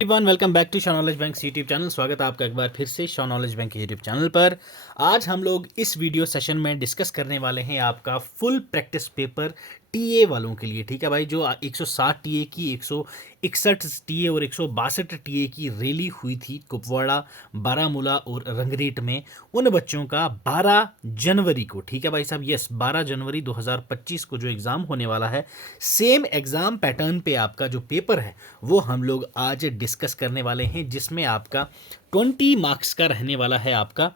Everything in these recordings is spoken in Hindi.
Everyone welcome back to Shaw knowledge bank YouTube channel. स्वागत है आपका एक बार फिर से शॉ नॉलेज बैंक के यूट्यूब चैनल पर। आज हम लोग इस वीडियो सेशन में डिस्कस करने वाले हैं आपका फुल प्रैक्टिस पेपर टीए वालों के लिए। ठीक है भाई, जो 160 टीए की, 161 टीए और 162 टीए की रैली हुई थी कुपवाड़ा, बारामूला और रंगरेट में, उन बच्चों का 12 जनवरी को, ठीक है भाई साहब, यस 12 जनवरी 2025 को जो एग्ज़ाम होने वाला है, सेम एग्ज़ाम पैटर्न पे आपका जो पेपर है वो हम लोग आज डिस्कस करने वाले हैं, जिसमें आपका 20 मार्क्स का रहने वाला है। आपका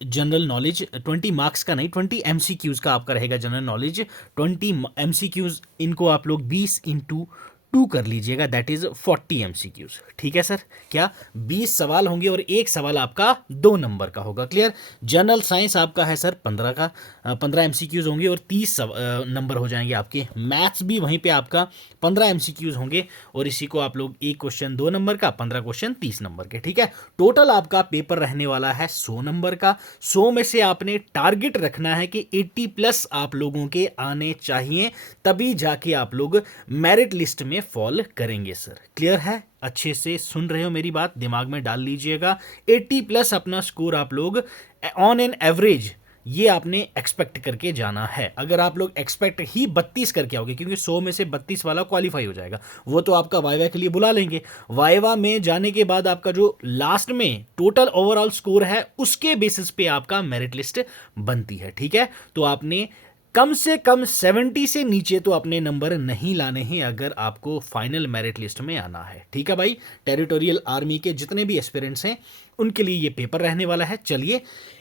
जनरल नॉलेज 20 मार्क्स का नहीं, 20 एमसीक्यूज़ का आपका रहेगा जनरल नॉलेज। 20 एमसीक्यूज़, इनको आप लोग 20 इंटू 2 कर लीजिएगा, दैट इज़ 40 एमसीक्यूज़। ठीक है सर, क्या 20 सवाल होंगे और एक सवाल आपका 2 नंबर का होगा। क्लियर। जनरल साइंस आपका है सर 15 एमसीक्यूज़ होंगे और 30 नंबर हो जाएंगे आपके। मैथ्स भी वहीं पे आपका 15 एमसीक्यूज़ होंगे और इसी को आप लोग एक क्वेश्चन 2 नंबर का, 15 क्वेश्चन 30 नंबर के। ठीक है, टोटल आपका पेपर रहने वाला है 100 नंबर का। 100 में से आपने टारगेट रखना है कि 80 प्लस आप लोगों के आने चाहिए, तभी जाके आप लोग मेरिट लिस्ट में फॉल करेंगे सर। क्लियर है? अच्छे से सुन रहे हो मेरी बात, दिमाग में डाल लीजिएगा। 80 प्लस अपना स्कोर आप लोग ऑन एन एवरेज ये आपने एक्सपेक्ट करके जाना है। अगर आप लोग एक्सपेक्ट ही 32 करके आओगे, क्योंकि 100 में से 32 वाला क्वालिफाई हो जाएगा, वो तो आपका वाइवा के लिए बुला लेंगे। वाइवा में जाने के बाद आपका जो लास्ट में टोटल ओवरऑल स्कोर है, उसके बेसिस पे आपका मेरिट लिस्ट बनती है। ठीक है, तो आपने कम से कम 70 से नीचे तो अपने नंबर नहीं लाने हैं अगर आपको फाइनल मेरिट लिस्ट में आना है। ठीक है भाई, टेरिटोरियल आर्मी के जितने भी एस्पिरेंट्स हैं उनके लिए ये पेपर रहने वाला है। चलिए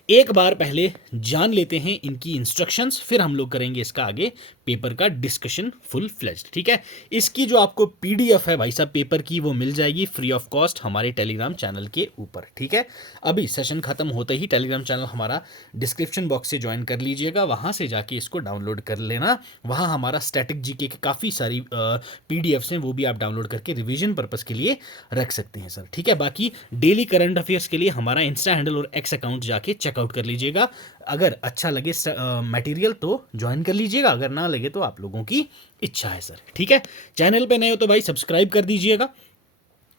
एक बार पहले जान लेते हैं इनकी इंस्ट्रक्शंस, फिर हम लोग करेंगे इसका आगे पेपर का डिस्कशन फुल फ्लेज्ड। ठीक है, इसकी जो आपको पीडीएफ है भाई साहब पेपर की, वो मिल जाएगी फ्री ऑफ कॉस्ट हमारे टेलीग्राम चैनल के ऊपर। ठीक है, अभी सेशन खत्म होते ही टेलीग्राम चैनल हमारा डिस्क्रिप्शन बॉक्स से ज्वाइन कर लीजिएगा, वहाँ से जाके इसको डाउनलोड कर लेना। वहाँ हमारा स्टैटिक जीके की काफ़ी सारी पीडीएफ्स हैं, वो भी आप डाउनलोड करके रिवीजन पर्पज़ के लिए रख सकते हैं सर। ठीक है, बाकी डेली करंट अफेयर्स के लिए हमारा इंस्टा हैंडल और एक्स अकाउंट जाके चेकआउट कर लीजिएगा। अगर अच्छा लगे मटेरियल तो ज्वाइन कर लीजिएगा, अगर ना लगे तो आप लोगों की इच्छा है सर। ठीक है, चैनल पे नए हो तो भाई सब्सक्राइब कर दीजिएगा।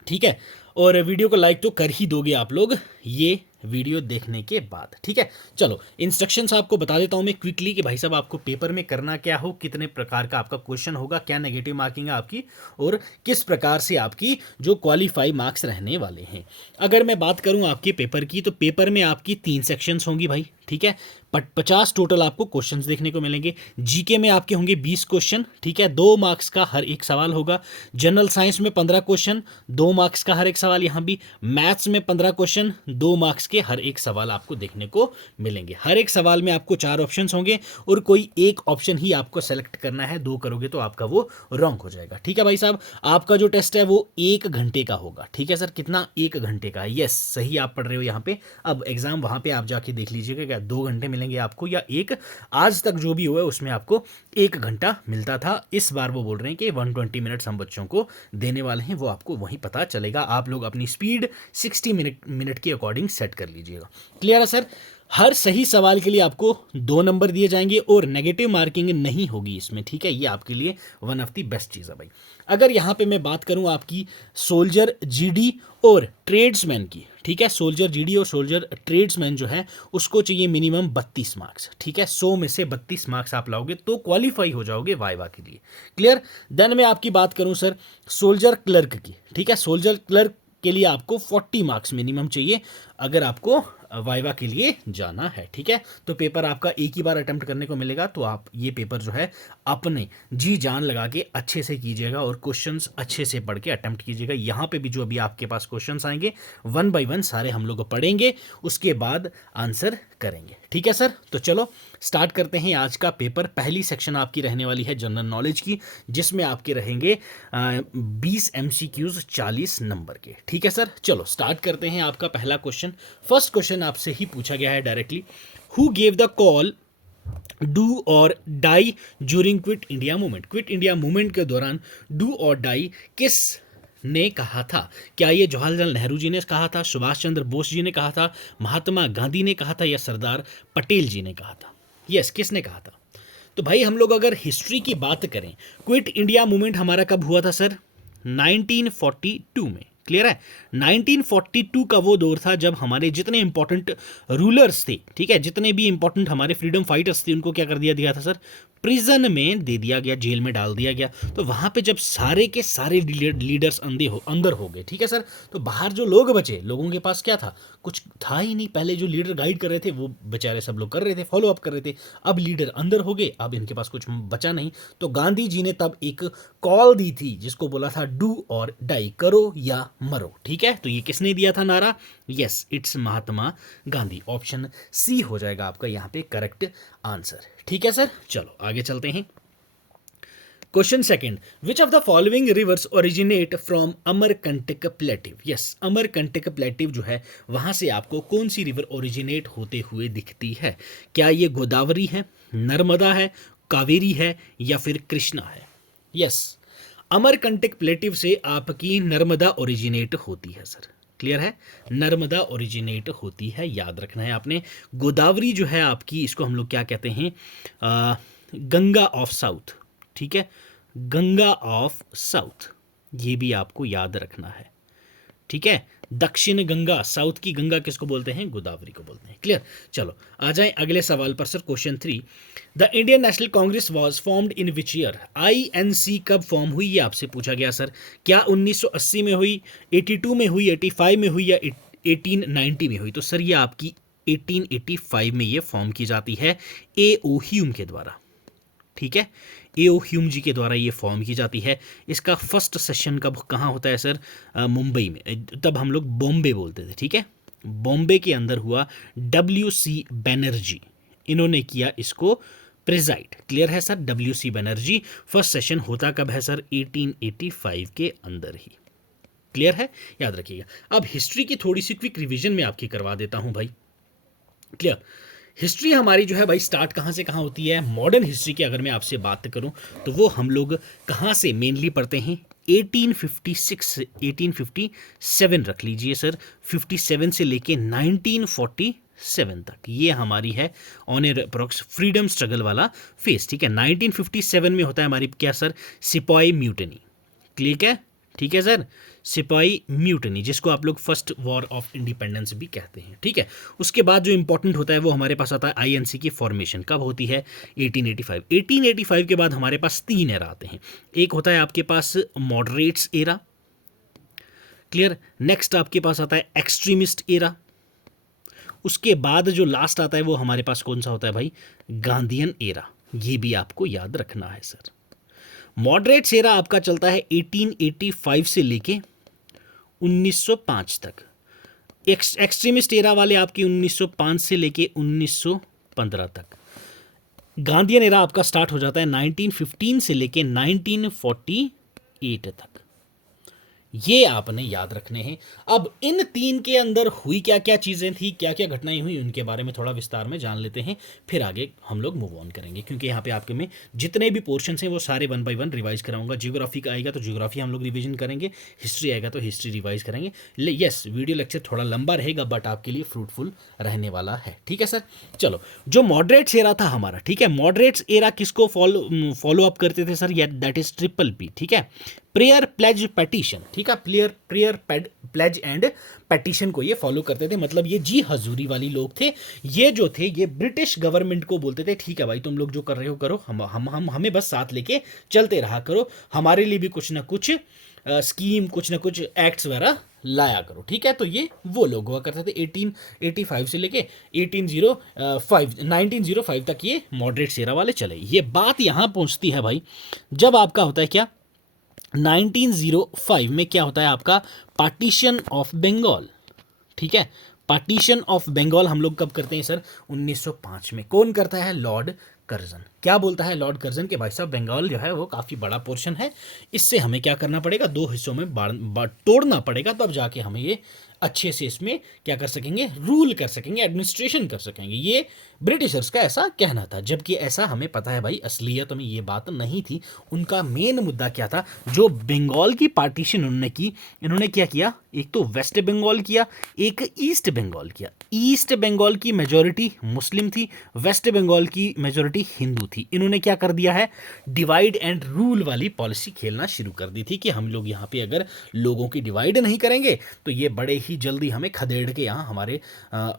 ठीक है, और वीडियो को लाइक तो कर ही दोगे आप लोग ये वीडियो देखने के बाद। ठीक है, चलो इंस्ट्रक्शंस आपको बता देता हूं मैं क्विकली कि भाई साहब आपको पेपर में करना क्या हो, कितने प्रकार का आपका क्वेश्चन होगा, क्या नेगेटिव मार्किंग है आपकी, और किस प्रकार से आपकी जो क्वालिफाई मार्क्स रहने वाले हैं। अगर मैं बात करूं आपके पेपर की, तो पेपर में आपकी 3 सेक्शंस होंगी भाई। ठीक है, 50 टोटल आपको क्वेश्चंस देखने को मिलेंगे। जीके में आपके होंगे 20 क्वेश्चन। ठीक है, 2 मार्क्स का हर एक सवाल होगा। जनरल साइंस में 15 क्वेश्चन, 2 मार्क्स का हर एक सवाल यहाँ भी। मैथ्स में 15 क्वेश्चन, 2 मार्क्स के हर एक सवाल आपको देखने को मिलेंगे। हर एक सवाल में आपको 4 ऑप्शंस होंगे और कोई एक ऑप्शन ही आपको सेलेक्ट करना है, 2 करोगे तो आपका वो रॉन्ग हो जाएगा। ठीक है भाई साहब, आपका जो टेस्ट है वो 1 घंटे का होगा। ठीक है सर, कितना? 1 घंटे का। यस, सही आप पढ़ रहे हो यहाँ पे। अब एग्जाम वहाँ पे आप जाके देख लीजिएगा, क्या 2 घंटे मिलेंगे आपको या 1? आज तक जो भी हुआ है उसमें आपको 1 घंटा मिलता था। इस बार वो बोल रहे हैं कि 120 मिनट्स हम बच्चों को देने वाले हैं, वो आपको वहीं पता चलेगा। आप लोग अपनी स्पीड 60 मिनट के अकॉर्डिंग सेट कर लीजिएगा। क्लियर है सर? हर सही सवाल के लिए आपको 2 नंबर दिए जाएंगे और नेगेटिव मार्किंग नहीं होगी इसमें। ठीक है, ये आपके लिए वन ऑफ द बेस्ट चीज़ है भाई। अगर यहाँ पे मैं बात करूँ आपकी सोल्जर जीडी और ट्रेड्समैन की, ठीक है, सोल्जर जीडी और सोल्जर ट्रेड्समैन जो है उसको चाहिए मिनिमम 32 मार्क्स। ठीक है, 100 में से 32 मार्क्स आप लाओगे तो क्वालिफाई हो जाओगे वाइवा के लिए। क्लियर। देन मैं आपकी बात करूं सर सोल्जर क्लर्क की। ठीक है, सोल्जर क्लर्क के लिए आपको 40 मार्क्स मिनिमम चाहिए अगर आपको वाइवा के लिए जाना है। ठीक है, तो पेपर आपका एक ही बार अटेम्प्ट करने को मिलेगा, तो आप ये पेपर जो है अपने जी जान लगा के अच्छे से कीजिएगा और क्वेश्चंस अच्छे से पढ़ के अटेम्प्ट कीजिएगा। यहाँ पे भी जो अभी आपके पास क्वेश्चंस आएंगे 1 बाय 1 सारे हम लोग पढ़ेंगे, उसके बाद आंसर करेंगे। ठीक है सर, तो चलो स्टार्ट करते हैं आज का पेपर। पहली सेक्शन आपकी रहने वाली है जनरल नॉलेज की, जिसमें आपके रहेंगे 20 एमसीक्यूज 40 नंबर के। ठीक है सर, चलो स्टार्ट करते हैं। आपका पहला क्वेश्चन, फर्स्ट क्वेश्चन आपसे ही पूछा गया है directly. Who gave the call do or die during quit India movement? Quit India movement के दौरान डू और डाई किस ने कहा था? क्या ये जवाहरलाल नेहरू जी ने कहा था, सुभाष चंद्र बोस जी ने कहा था, महात्मा गांधी ने कहा था, या सरदार पटेल जी ने कहा था? यस, किसने कहा था? तो भाई हम लोग अगर हिस्ट्री की बात करें, क्विट इंडिया मूवमेंट हमारा कब हुआ था सर? 1942 में। क्लियर है? 1942 का वो दौर था जब हमारे जितने इंपॉर्टेंट रूलर्स थे, ठीक है, जितने भी इंपॉर्टेंट हमारे फ्रीडम फाइटर्स थे, उनको क्या कर दिया गया था सर? प्रिजन में दे दिया गया, जेल में डाल दिया गया। तो वहां पे जब सारे के सारे लीडर्स अंदर हो गए, ठीक है सर, तो बाहर जो लोग बचे, लोगों के पास क्या था? कुछ था ही नहीं। पहले जो लीडर गाइड कर रहे थे वो बेचारे सब लोग कर रहे थे, फॉलो अप कर रहे थे। अब लीडर अंदर हो गए, अब इनके पास कुछ बचा नहीं। तो गांधी जी ने तब एक कॉल दी थी जिसको बोला था डू और डाई, करो या मरो। ठीक है, तो ये किसने दिया था नारा? Yes, it's Mahatma Gandhi. Option C हो जाएगा आपका यहाँ पे करेक्ट आंसर। ठीक है सर, चलो आगे चलते हैं। Question second, which of the following rivers originate from Amarkantak प्लेटिव? Yes, Amarkantak प्लेटिव जो है वहां से आपको कौन सी रिवर ओरिजिनेट होते हुए दिखती है? क्या ये गोदावरी है, नर्मदा है, कावेरी है या फिर कृष्णा है? यस, अमरकंटक प्लेटिव से आपकी नर्मदा ओरिजिनेट होती है सर। क्लियर है? नर्मदा ओरिजिनेट होती है, याद रखना है आपने। गोदावरी जो है आपकी, इसको हम लोग क्या कहते हैं? Ganga of south. ठीक है, गंगा ऑफ साउथ, ये भी आपको याद रखना है। ठीक है, दक्षिण गंगा, साउथ की गंगा किसको बोलते हैं? गोदावरी को बोलते हैं। क्लियर? चलो आ जाएं अगले सवाल पर sir. Question 3, the Indian national Congress was formed in which year? INC कब फॉर्म हुई, ये आपसे पूछा गया सर। क्या 1980 में हुई, 82 में हुई, 85 में हुई या 1890 में हुई? तो सर ये आपकी 1885 में ये फॉर्म की जाती है A.O. ह्यूम के द्वारा। ठीक है, A.O. ह्यूम जी के द्वारा ये फॉर्म की जाती है। इसका फर्स्ट सेशन कब कहाँ होता है सर? मुंबई में। तब हम लोग बॉम्बे बोलते थे। ठीक है, बॉम्बे के अंदर हुआ। WC बैनर्जी, इन्होंने किया इसको प्रिजाइड। क्लियर है sir? WC Banerjee. First session होता कब है सर? 1885 के अंदर ही। क्लियर है? याद रखिएगा। अब हिस्ट्री की थोड़ी सी क्विक रिवीजन में आपकी करवा देता हूं भाई। क्लियर? हिस्ट्री हमारी जो है भाई स्टार्ट कहाँ से कहाँ होती है? मॉडर्न हिस्ट्री की अगर मैं आपसे बात करूं तो वो हम लोग कहाँ से मेनली पढ़ते हैं? 1856, 1857 रख लीजिए सर। 57 से लेके 1947 तक ये हमारी है on A approx freedom struggle वाला फेस। ठीक है, 1957 में होता है हमारी क्या सर? सिपाही म्यूटनी। क्लियर है? ठीक है सर, सिपाही म्यूटनी, जिसको आप लोग फर्स्ट वॉर ऑफ इंडिपेंडेंस भी कहते हैं। ठीक है, उसके बाद जो इंपॉर्टेंट होता है वो हमारे पास आता है INC की फॉर्मेशन। कब होती है? 1885। 1885 के बाद हमारे पास 3 एरा आते हैं। एक होता है आपके पास मॉडरेट्स एरा। क्लियर? नेक्स्ट आपके पास आता है एक्सट्रीमिस्ट एरा। उसके बाद जो लास्ट आता है वो हमारे पास कौन सा होता है भाई? Gandhian era. ये भी आपको याद रखना है सर। मॉडरेट एरा आपका चलता है 1885 से लेके 1905 तक। एक्सट्रीमिस्ट एरा वाले आपकी 1905 से लेके 1915 तक। गांधीयन एरा आपका स्टार्ट हो जाता है 1915 से लेके 1948 तक। ये आपने याद रखने हैं। अब इन 3 के अंदर हुई क्या क्या चीज़ें थी, क्या क्या घटनाएं हुई, उनके बारे में थोड़ा विस्तार में जान लेते हैं, फिर आगे हम लोग मूव ऑन करेंगे। क्योंकि यहाँ पे आपके में जितने भी पोर्शंस हैं वो सारे 1 बाय 1 रिवाइज कराऊंगा। जियोग्राफी का आएगा तो जियोग्राफी हम लोग रिविजन करेंगे, हिस्ट्री आएगा तो हिस्ट्री रिवाइज करेंगे। यस, वीडियो लेक्चर थोड़ा लंबा रहेगा बट आपके लिए फ्रूटफुल रहने वाला है। ठीक है सर, चलो जो मॉडरेट्स एरा था हमारा, ठीक है, मॉडरेट्स एरा किसको फॉलो अप करते थे सर? That is PPP। ठीक है, प्रेयर प्लेज पेटिशन। ठीक है, प्रेयर प्लेज एंड पेटिशन को ये फॉलो करते थे। मतलब ये जी हजूरी वाली लोग थे। ये जो थे ये ब्रिटिश गवर्नमेंट को बोलते थे ठीक है भाई, तुम लोग जो कर रहे हो करो, हम हमें बस साथ लेके चलते रहा करो, हमारे लिए भी कुछ ना कुछ स्कीम, कुछ ना कुछ एक्ट्स वगैरह लाया करो। ठीक है, तो ये वो लोग हुआ करते थे। 1885 से लेके 1905 तक ये मॉडरेट एरा वाले चले। ये बात यहाँ पहुँचती है भाई जब आपका होता है क्या? 1905 में क्या होता है आपका? Partition of Bengal. ठीक है, पार्टीशन ऑफ बंगाल हम लोग कब करते हैं सर? 1905 में। कौन करता है? Lord Curzon. क्या बोलता है लॉर्ड कर्जन? के भाई साहब बंगाल जो है वो काफ़ी बड़ा पोर्शन है, इससे हमें क्या करना पड़ेगा? 2 हिस्सों में तोड़ना पड़ेगा, तब जाके हमें ये अच्छे से इसमें क्या कर सकेंगे, रूल कर सकेंगे, एडमिनिस्ट्रेशन कर सकेंगे। ये ब्रिटिशर्स का ऐसा कहना था, जबकि ऐसा हमें पता है भाई असलियत में ये बात नहीं थी। उनका मेन मुद्दा क्या था, जो बंगाल की पार्टीशन उन्होंने की, इन्होंने क्या किया, एक तो वेस्ट बंगाल किया, एक ईस्ट बंगाल किया। ईस्ट बंगाल की मेजॉरिटी मुस्लिम थी, वेस्ट बंगाल की मेजॉरिटी हिंदू थी। इन्होंने क्या कर दिया है, डिवाइड एंड रूल वाली पॉलिसी खेलना शुरू कर दी थी कि हम लोग यहाँ पे अगर लोगों की डिवाइड नहीं करेंगे तो ये बड़े ही जल्दी हमें खदेड़ के यहाँ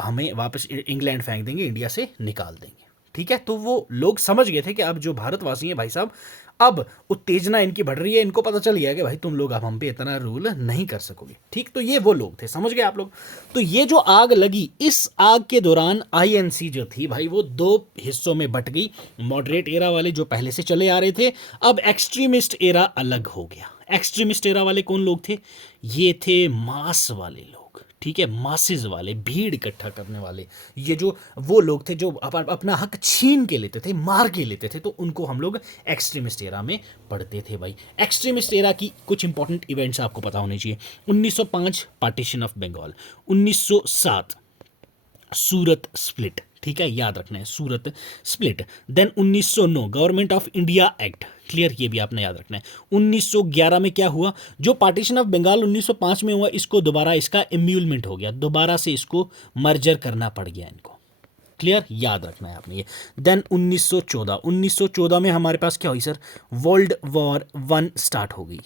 हमें वापस इंग्लैंड फेंक देंगे, इंडिया से निकाल देंगे। ठीक है, तो वो लोग समझ गए थे कि अब जो भारतवासी हैं भाई साहब, अब उत्तेजना इनकी बढ़ रही है, इनको पता चल गया कि भाई तुम लोग अब हम पे इतना रूल नहीं कर सकोगे। ठीक, तो ये वो लोग थे, समझ गए आप लोग। तो ये जो आग लगी, इस आग के दौरान आईएनसी जो थी भाई वो दो हिस्सों में बट गई। मॉडरेट एरा वाले जो पहले से चले आ रहे थे, अब एक्सट्रीमिस्ट एरा अलग हो गया। एक्सट्रीमिस्ट एरा वाले कौन लोग थे, ये थे मास वाले लोग। ठीक है, मासेज वाले, भीड़ इकट्ठा करने वाले, ये जो वो लोग थे जो अपना हक छीन के लेते थे, मार के लेते थे, तो उनको हम लोग एक्सट्रीमिस्ट एरा में पढ़ते थे भाई। एक्सट्रीमिस्ट एरा की कुछ इंपॉर्टेंट इवेंट्स आपको पता होने चाहिए। 1905 partition of Bengal, 1907 Surat split, ठीक है, याद रखना है Surat split. Then 1909 government of India act, clear, ये भी आपने याद रखना है। 1911 में क्या हुआ, जो पार्टीशन ऑफ बंगाल 1905 में हुआ, इसको दोबारा इसका इम्यूलमेंट हो गया, दोबारा से इसको मर्जर करना पड़ गया इनको। क्लियर, याद रखना है आपने ये। देन 1914 में हमारे पास क्या हुई सर, वर्ल्ड वॉर 1 स्टार्ट हो गई।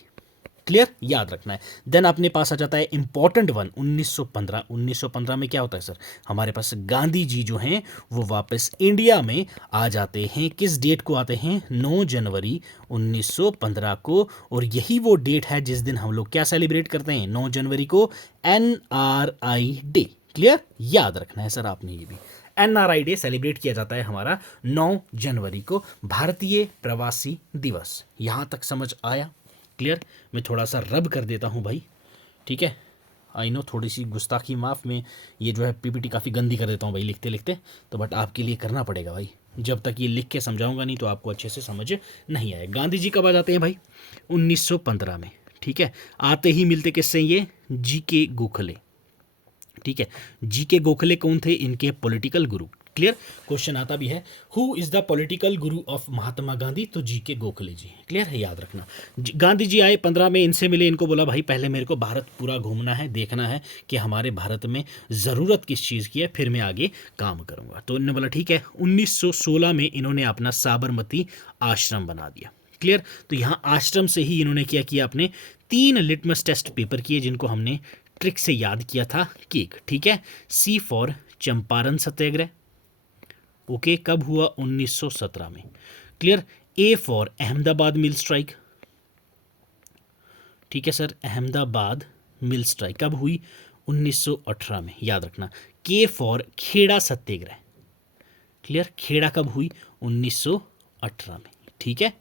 क्लियर, याद रखना है। देन अपने पास आ जाता है इंपॉर्टेंट वन 1915। 1915 में क्या होता है सर, हमारे पास गांधी जी जो हैं वो वापस इंडिया में आ जाते हैं। किस डेट को आते हैं, 9 जनवरी 1915 को। और यही वो डेट है जिस दिन हम लोग क्या सेलिब्रेट करते हैं, 9 जनवरी को NRI डे। क्लियर, याद रखना है सर आपने ये भी। NRI डे सेलिब्रेट किया जाता है हमारा 9 जनवरी को, भारतीय प्रवासी दिवस। यहां तक समझ आया, क्लियर। मैं थोड़ा सा रब कर देता हूँ भाई, ठीक है, आई नो थोड़ी सी गुस्ताखी माफ़ में, ये जो है PPT काफ़ी गंदी कर देता हूँ भाई लिखते लिखते, तो बट आपके लिए करना पड़ेगा भाई, जब तक ये लिख के समझाऊंगा नहीं तो आपको अच्छे से समझ नहीं आए। गांधी जी कब आ जाते हैं भाई, 1915 में। ठीक है, आते ही मिलते किससे, ये GK गोखले। ठीक है, GK गोखले कौन थे, इनके पॉलिटिकल गुरु। क्लियर, क्वेश्चन आता भी है, who is the political Guru of Mahatma Gandhi, तो GK गोखले जी। क्लियर है, याद रखना। गांधी जी आए 15 में, इनसे मिले, इनको बोला भाई पहले मेरे को भारत पूरा घूमना है, देखना है कि हमारे भारत में ज़रूरत किस चीज़ की है, फिर मैं आगे काम करूंगा। तो इन्होंने बोला ठीक है। 1916 में इन्होंने अपना साबरमती आश्रम बना दिया। क्लियर, तो यहाँ आश्रम से ही इन्होंने क्या किया, अपने 3 लिटमस टेस्ट पेपर किए, जिनको हमने ट्रिक से याद किया था, केक। ठीक है, C for Champaran Satyagraha, okay, कब हुआ, 1917 में। Clear, A for Ahmedabad mill strike. ठीक है सर, अहमदाबाद मिल स्ट्राइक कब हुई, 1918 में, याद रखना। K for Kheda Satyagraha. Clear, Kheda कब हुई, 1918 में। ठीक है,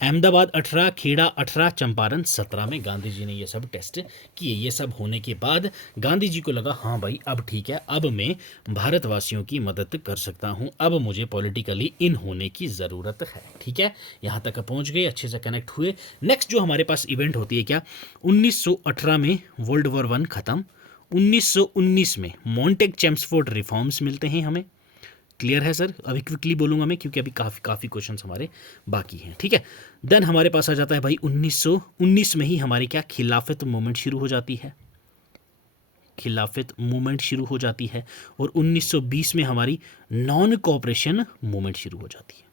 अहमदाबाद 18, खेड़ा 18, चंपारण 17 में गांधी जी ने ये सब टेस्ट किए। ये सब होने के बाद गांधी जी को लगा हाँ भाई अब ठीक है, अब मैं भारतवासियों की मदद कर सकता हूँ, अब मुझे पॉलिटिकली इन होने की ज़रूरत है। ठीक है, यहाँ तक पहुँच गए, अच्छे से कनेक्ट हुए। नेक्स्ट जो हमारे पास इवेंट होती है क्या, 1918 में वर्ल्ड वॉर 1 ख़त्म। 1919 में मॉन्टेग चेम्सफोर्ड रिफॉर्म्स मिलते हैं हमें। क्लियर है सर, अभी क्विकली बोलूंगा मैं क्योंकि अभी काफ़ी क्वेश्चंस हमारे बाकी हैं। ठीक है, देन हमारे पास आ जाता है भाई 1919 में ही हमारी क्या खिलाफत मूवमेंट शुरू हो जाती है। खिलाफत मूवमेंट शुरू हो जाती है और 1920 में हमारी नॉन कोऑपरेशन मूवमेंट शुरू हो जाती है।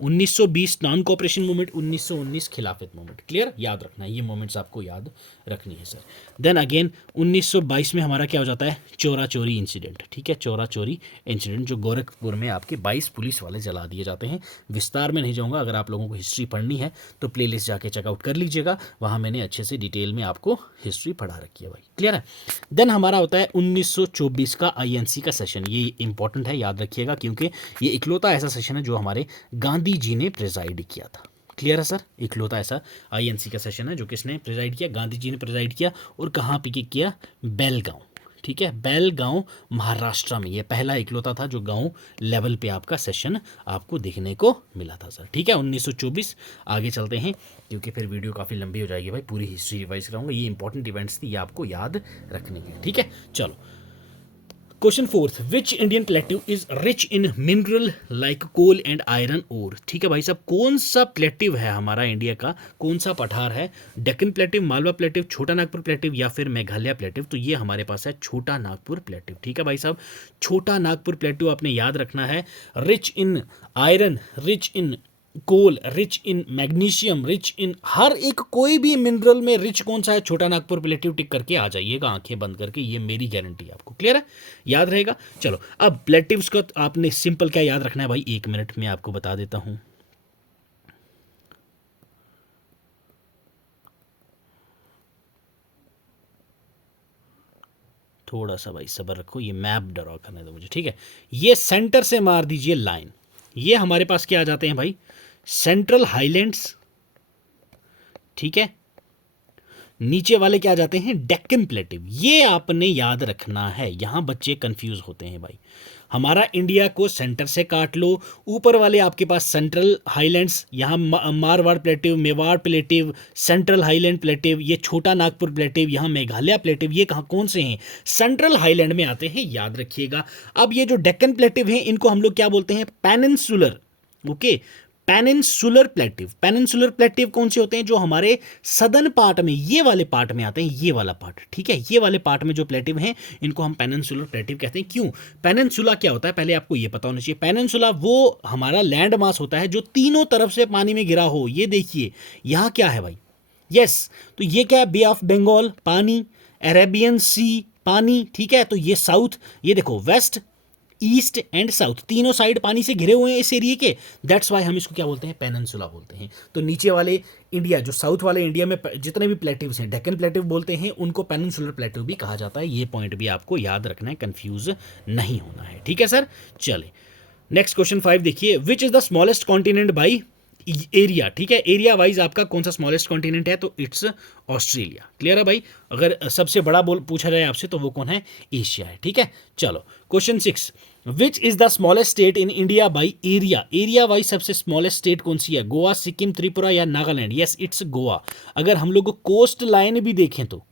1920 नॉन कोऑपरेशन मूवमेंट, 1919 खिलाफत मूवमेंट। क्लियर, याद रखना है, ये मूवमेंट्स आपको याद रखनी है सर। देन अगेन 1922 में हमारा क्या हो जाता है, चोरा चोरी इंसिडेंट। ठीक है, चोरा चोरी इंसिडेंट, जो गोरखपुर में आपके 22 पुलिस वाले जला दिए जाते हैं। विस्तार में नहीं जाऊंगा, अगर आप लोगों को हिस्ट्री पढ़नी है तो प्लेलिस्ट जाके चेकआउट कर लीजिएगा, वहाँ मैंने अच्छे से डिटेल में आपको हिस्ट्री पढ़ा रखी है भाई। क्लियर है। देन हमारा होता है 1924 का INC का सेशन। ये इंपॉर्टेंट है, याद रखिएगा, क्योंकि ये इकलौता ऐसा सेशन है जो हमारे गांधी जी ने प्रेजाइड किया था। क्लियर है सर, इकलौता ऐसा INC का सेशन है जो किसने प्रेजाइड किया, गांधी जी ने प्रेजाइड किया। और कहाँ पे किया, बेलगांव। ठीक है, बेलगांव महाराष्ट्र में। ये पहला इकलौता था जो गांव लेवल पे आपका सेशन आपको देखने को मिला था सर। ठीक है, 1924। आगे चलते हैं क्योंकि फिर वीडियो काफ़ी लंबी हो जाएगी भाई, पूरी हिस्ट्री रिवाइज कराऊंगा। ये इंपॉर्टेंट इवेंट्स थी, ये आपको याद रखने की। ठीक है, चलो question fourth, which Indian plateau is rich in mineral like coal and iron ore. ठीक है भाई साहब, कौन सा प्लेट्यू है हमारा इंडिया का, कौन सा पठार है? डेक्कन प्लेट्यू, मालवा प्लेट्यू, छोटा नागपुर प्लेट्यू या फिर मेघालय प्लेट्यू? तो ये हमारे पास है छोटा नागपुर प्लेट्यू। ठीक है भाई साहब, छोटा नागपुर प्लेट्यू आपने याद रखना है। Rich in iron, rich in coal, rich in magnesium, rich in हर एक कोई भी मिनरल में रिच कौन सा है, छोटा नागपुर प्लेट्यू टिक करके आ जाइएगा आंखें बंद करके, ये मेरी गारंटी है आपको। क्लियर है, याद रहेगा। चलो अब प्लेट्यूव्स को आपने सिंपल क्या याद रखना है भाई, 1 मिनट में आपको बता देता हूं। थोड़ा सा भाई सब्र रखो, ये मैप ड्रॉ करने दो मुझे। ठीक है, ये सेंटर से मार दीजिए लाइन। ये हमारे पास क्या आ जाते हैं भाई, सेंट्रल हाईलैंड्स। ठीक है, नीचे वाले क्या आ जाते हैं, डेक्कन प्लेट्यू। ये आपने याद रखना है, यहां बच्चे कंफ्यूज होते हैं भाई। हमारा इंडिया को सेंटर से काट लो, ऊपर वाले आपके पास सेंट्रल हाईलैंड्स, यहाँ Marwar plateau, Mewar plateau, central highland plateau, ये छोटा नागपुर प्लेट्यू, यहाँ मेघालय प्लेट्यू, ये कहाँ कौन से हैं, सेंट्रल हाईलैंड में आते हैं, याद रखिएगा। अब ये जो डेक्कन प्लेट्यू हैं इनको हम लोग क्या बोलते हैं, peninsular. Okay, peninsular plateau. Peninsular plateau कौन से होते हैं, जो हमारे सदर्न पार्ट में, ये वाले पार्ट में आते हैं, ये वाला पार्ट। ठीक है, ये वाले पार्ट में जो प्लेट्यू हैं इनको हम पेनिनसुलर प्लेट्यू कहते हैं। क्यों, पेनिनसुला क्या होता है पहले आपको ये पता होना चाहिए। पेनिनसुला वो हमारा लैंड मास होता है जो तीनों तरफ से पानी में गिरा हो। ये देखिए यहां क्या है भाई, यस, तो ये क्या है, बे ऑफ बंगाल पानी, अरेबियन सी पानी। ठीक है, तो ये साउथ, ये देखो वेस्ट, ईस्ट एंड साउथ, तीनों साइड पानी से घिरे हुए हैं इस एरिया के। दैट्स वाई हम इसको क्या बोलते हैं, पेनिनसुला बोलते हैं। तो नीचे वाले इंडिया, जो साउथ वाले इंडिया में जितने भी प्लेट्यूज हैं, डेक्कन प्लेट्यू बोलते हैं उनको, पेनिनसुलर प्लेट्यू भी कहा जाता है। ये पॉइंट भी आपको याद रखना है, कंफ्यूज नहीं होना है। ठीक है सर, चले नेक्स्ट क्वेश्चन 5 देखिए, which is the smallest continent by area. ठीक है, एरिया वाइज आपका कौन सा स्मॉलेस्ट कॉन्टिनेंट है, तो इट्स ऑस्ट्रेलिया। क्लियर है भाई, अगर सबसे बड़ा बोल पूछा जाए आपसे तो वो कौन है, एशिया है। ठीक है, चलो question 6, which is the smallest state in India by area. Area wise सबसे स्मॉलेस्ट स्टेट कौन सी है, गोवा, सिक्किम, त्रिपुरा या नागालैंड? Yes, it's Goa. अगर हम लोग कोस्ट लाइन भी देखें तो,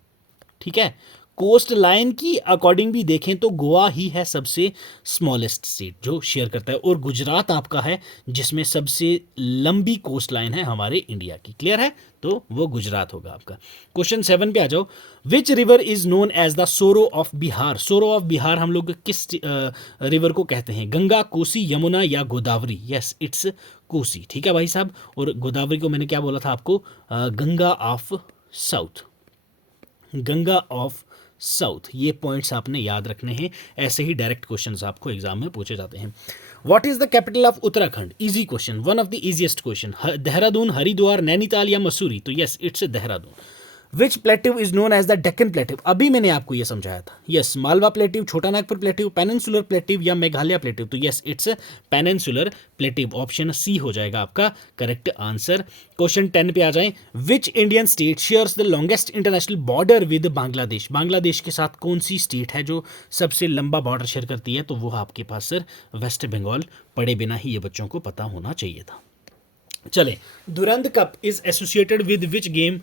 ठीक है, कोस्ट लाइन की अकॉर्डिंग भी देखें तो गोवा ही है सबसे स्मॉलेस्ट स्टेट जो शेयर करता है, और गुजरात आपका है जिसमें सबसे लंबी कोस्ट लाइन है हमारे इंडिया की। क्लियर है, तो वो गुजरात होगा आपका। क्वेश्चन 7 पे आ जाओ, which river is known as the sorrow of Bihar. Sorrow of Bihar हम लोग किस रिवर को कहते हैं, गंगा, कोसी, यमुना या गोदावरी? Yes, it's Kosi. ठीक है भाई साहब, और गोदावरी को मैंने क्या बोला था आपको, Ganga of south, Ganga of south. ये पॉइंट्स आपने याद रखने हैं, ऐसे ही डायरेक्ट क्वेश्चंस आपको एग्जाम में पूछे जाते हैं। What is the capital of Uttarakhand? Easy question, one of the easiest question. Dehradun, Haridwar, Nainital या मसूरी? तो yes, it's Dehradun. Which plateau is known as the Deccan plateau? अभी मैंने आपको ये समझाया था। यस, मालवा प्लेट्यू, छोटा नागपुर प्लेट्यू, पेनिनसुलर प्लेट्यू या मेघालय प्लेट्यू? तो yes, it's peninsular plateau. Option C हो जाएगा आपका करेक्ट आंसर। क्वेश्चन 10 पे आ जाएं, which Indian state shares the longest international border with Bangladesh. Bangladesh के साथ कौन सी स्टेट है जो सबसे लंबा बॉर्डर शेयर करती है? तो वो आपके पास सर वेस्ट बंगाल। पढ़े बिना ही ये बच्चों को पता होना चाहिए था। चले, Durand cup is associated with which game?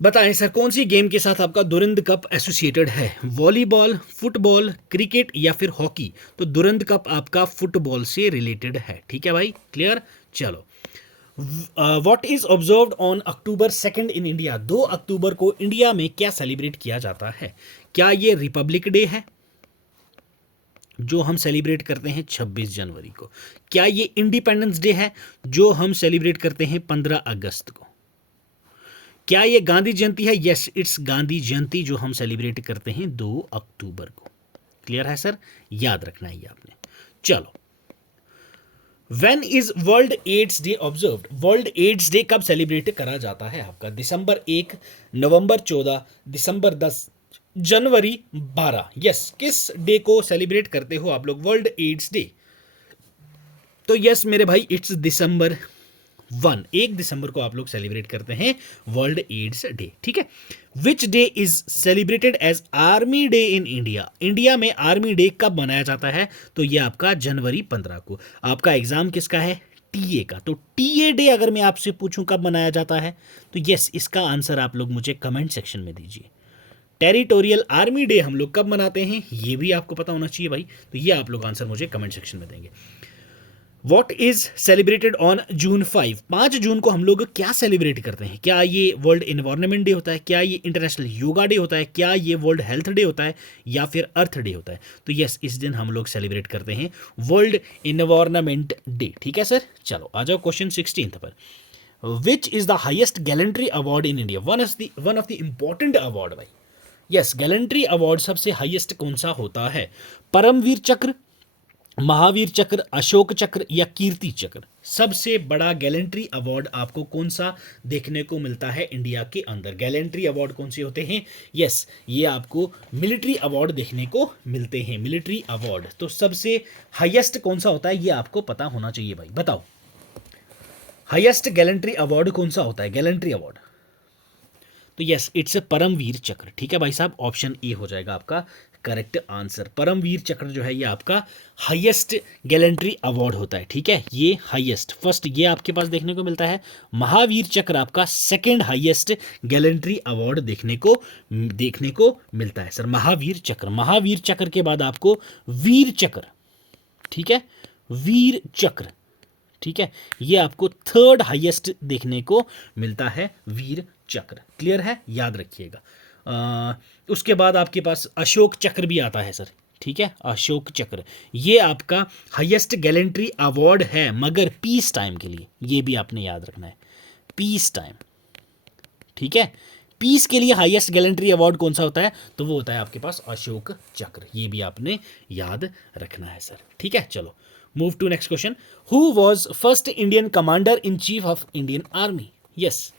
बताएं सर, कौन सी गेम के साथ आपका दुरंद कप एसोसिएटेड है? वॉलीबॉल, फुटबॉल, क्रिकेट या फिर हॉकी? तो दुरंद कप आपका फुटबॉल से रिलेटेड है। ठीक है भाई, क्लियर। चलो, what is observed on October 2 in India? 2 अक्टूबर को इंडिया में क्या सेलिब्रेट किया जाता है? क्या ये रिपब्लिक डे है जो हम सेलिब्रेट करते हैं 26 जनवरी को? क्या ये इंडिपेंडेंस डे है जो हम सेलिब्रेट करते हैं 15 अगस्त को? क्या ये गांधी जयंती है? यस, इट्स गांधी जयंती जो हम सेलिब्रेट करते हैं 2 अक्टूबर को। क्लियर है सर, याद रखना है ये आपने। चलो, when is world AIDS day observed? World AIDS day कब सेलिब्रेट करा जाता है आपका? दिसंबर 1, नवंबर 14, दिसंबर 10, जनवरी 12। यस, किस डे को सेलिब्रेट करते हो आप लोग वर्ल्ड एड्स डे? तो यस मेरे भाई, इट्स दिसंबर 1 दिसंबर को आप लोग सेलिब्रेट करते हैं वर्ल्ड एड्स डे, ठीक है। Which day is celebrated as army day in India, India में आर्मी डे कब मनाया जाता है, तो ये आपका जनवरी 15 को। आपका एग्जाम किसका है, टीए का, तो टीए डे अगर मैं आपसे पूछूं कब मनाया जाता है, तो यस, इसका आंसर आप लोग मुझे कमेंट सेक्शन में दीजिए। टेरिटोरियल आर्मी डे हम लोग कब मनाते हैं, ये भी आपको पता होना चाहिए भाई, तो ये आप लोग आंसर मुझे कमेंट सेक्शन में देंगे। What is celebrated on June 5, 5 जून को हम लोग क्या सेलिब्रेट करते हैं, क्या ये वर्ल्ड एनवायरनमेंट डे होता है, क्या ये इंटरनेशनल योगा डे होता है, क्या ये वर्ल्ड हेल्थ डे होता है, या फिर अर्थ डे होता है, तो यस, इस दिन हम लोग सेलिब्रेट करते हैं वर्ल्ड एनवायरनमेंट डे, ठीक है सर। चलो आ जाओ क्वेश्चन 16 पर। Which is the highest gallantry award in India, one of the important award भाई, यस, गैलेंट्री अवार्ड सबसे हाईएस्ट कौन सा होता है, परमवीर चक्र, महावीर चक्र, अशोक चक्र या कीर्ति चक्र। सबसे बड़ा गैलेंट्री अवार्ड आपको कौन सा देखने को मिलता है इंडिया के अंदर, गैलेंट्री अवार्ड कौन से होते हैं, यस, ये आपको मिलिट्री अवार्ड देखने को मिलते हैं, मिलिट्री अवार्ड। तो सबसे हाईएस्ट कौन सा होता है ये आपको पता होना चाहिए भाई, बताओ हाईएस्ट गैलेंट्री अवार्ड कौन सा होता है, गैलेंट्री अवार्ड, तो यस, इट्स परमवीर चक्र, ठीक है भाई साहब, ऑप्शन ए हो जाएगा आपका करेक्ट आंसर। परमवीर चक्र जो है ये आपका हाईएस्ट गैलेंट्री अवार्ड होता है, ठीक है, ये हाईएस्ट, फर्स्ट ये आपके पास देखने को मिलता है, महावीर चक्र आपका सेकंड हाईएस्ट गैलेंट्री अवार्ड देखने को मिलता है सर, महावीर चक्र। महावीर चक्र के बाद आपको वीर चक्र, ठीक है, वीर चक्र, ठीक है, ये आपको थर्ड हाईएस्ट देखने को मिलता है, वीर चक्र, क्लियर है, याद रखिएगा। उसके बाद आपके पास अशोक चक्र भी आता है सर, ठीक है, अशोक चक्र ये आपका हाईएस्ट गैलेंट्री अवार्ड है, मगर पीस टाइम के लिए, ये भी आपने याद रखना है, पीस टाइम, ठीक है, पीस के लिए हाईएस्ट गैलेंट्री अवार्ड कौन सा होता है, तो वो होता है आपके पास अशोक चक्र, ये भी आपने याद रखना है सर, ठीक है। चलो move to next question. Who was first Indian commander in chief of Indian army, yes,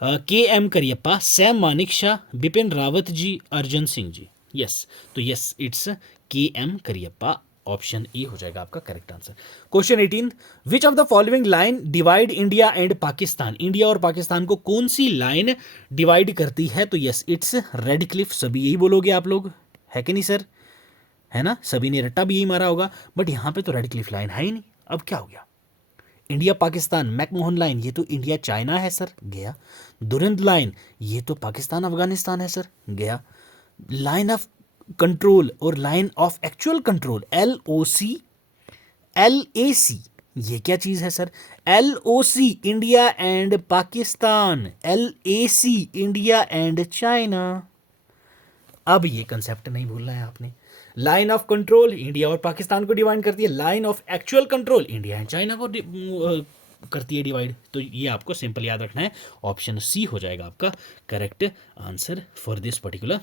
K M Cariappa, Sam Manekshaw, Bipin Rawat ji, Arjan Singh ji, yes, तो yes, it's K M Cariappa, option A हो जाएगा आपका correct answer. Question 18, which of the following line divide India and Pakistan, India और पाकिस्तान को कौन सी लाइन डिवाइड करती है, तो यस, इट्स रेड क्लिफ, सभी यही बोलोगे आप लोग, है कि नहीं सर, है ना, सभी ने रट्टा भी यही मारा होगा, बट यहाँ पे तो रेड क्लिफ लाइन है ही नहीं, अब क्या हो गया, इंडिया पाकिस्तान मैकमोहन लाइन, ये तो इंडिया चाइना है सर, गया। दुरंत लाइन, ये तो पाकिस्तान अफगानिस्तान है सर, गया। लाइन ऑफ कंट्रोल और line of actual control, LOC, LAC, ये क्या चीज है sir, LOC India and Pakistan, LAC India and China. अब ये कंसेप्ट नहीं भूलना है आपने, लाइन ऑफ कंट्रोल इंडिया और पाकिस्तान को डिवाइड करती है, line of actual control India and China को करती है डिवाइड, तो ये आपको सिंपल याद रखना है, ऑप्शन सी हो जाएगा आपका correct answer for this particular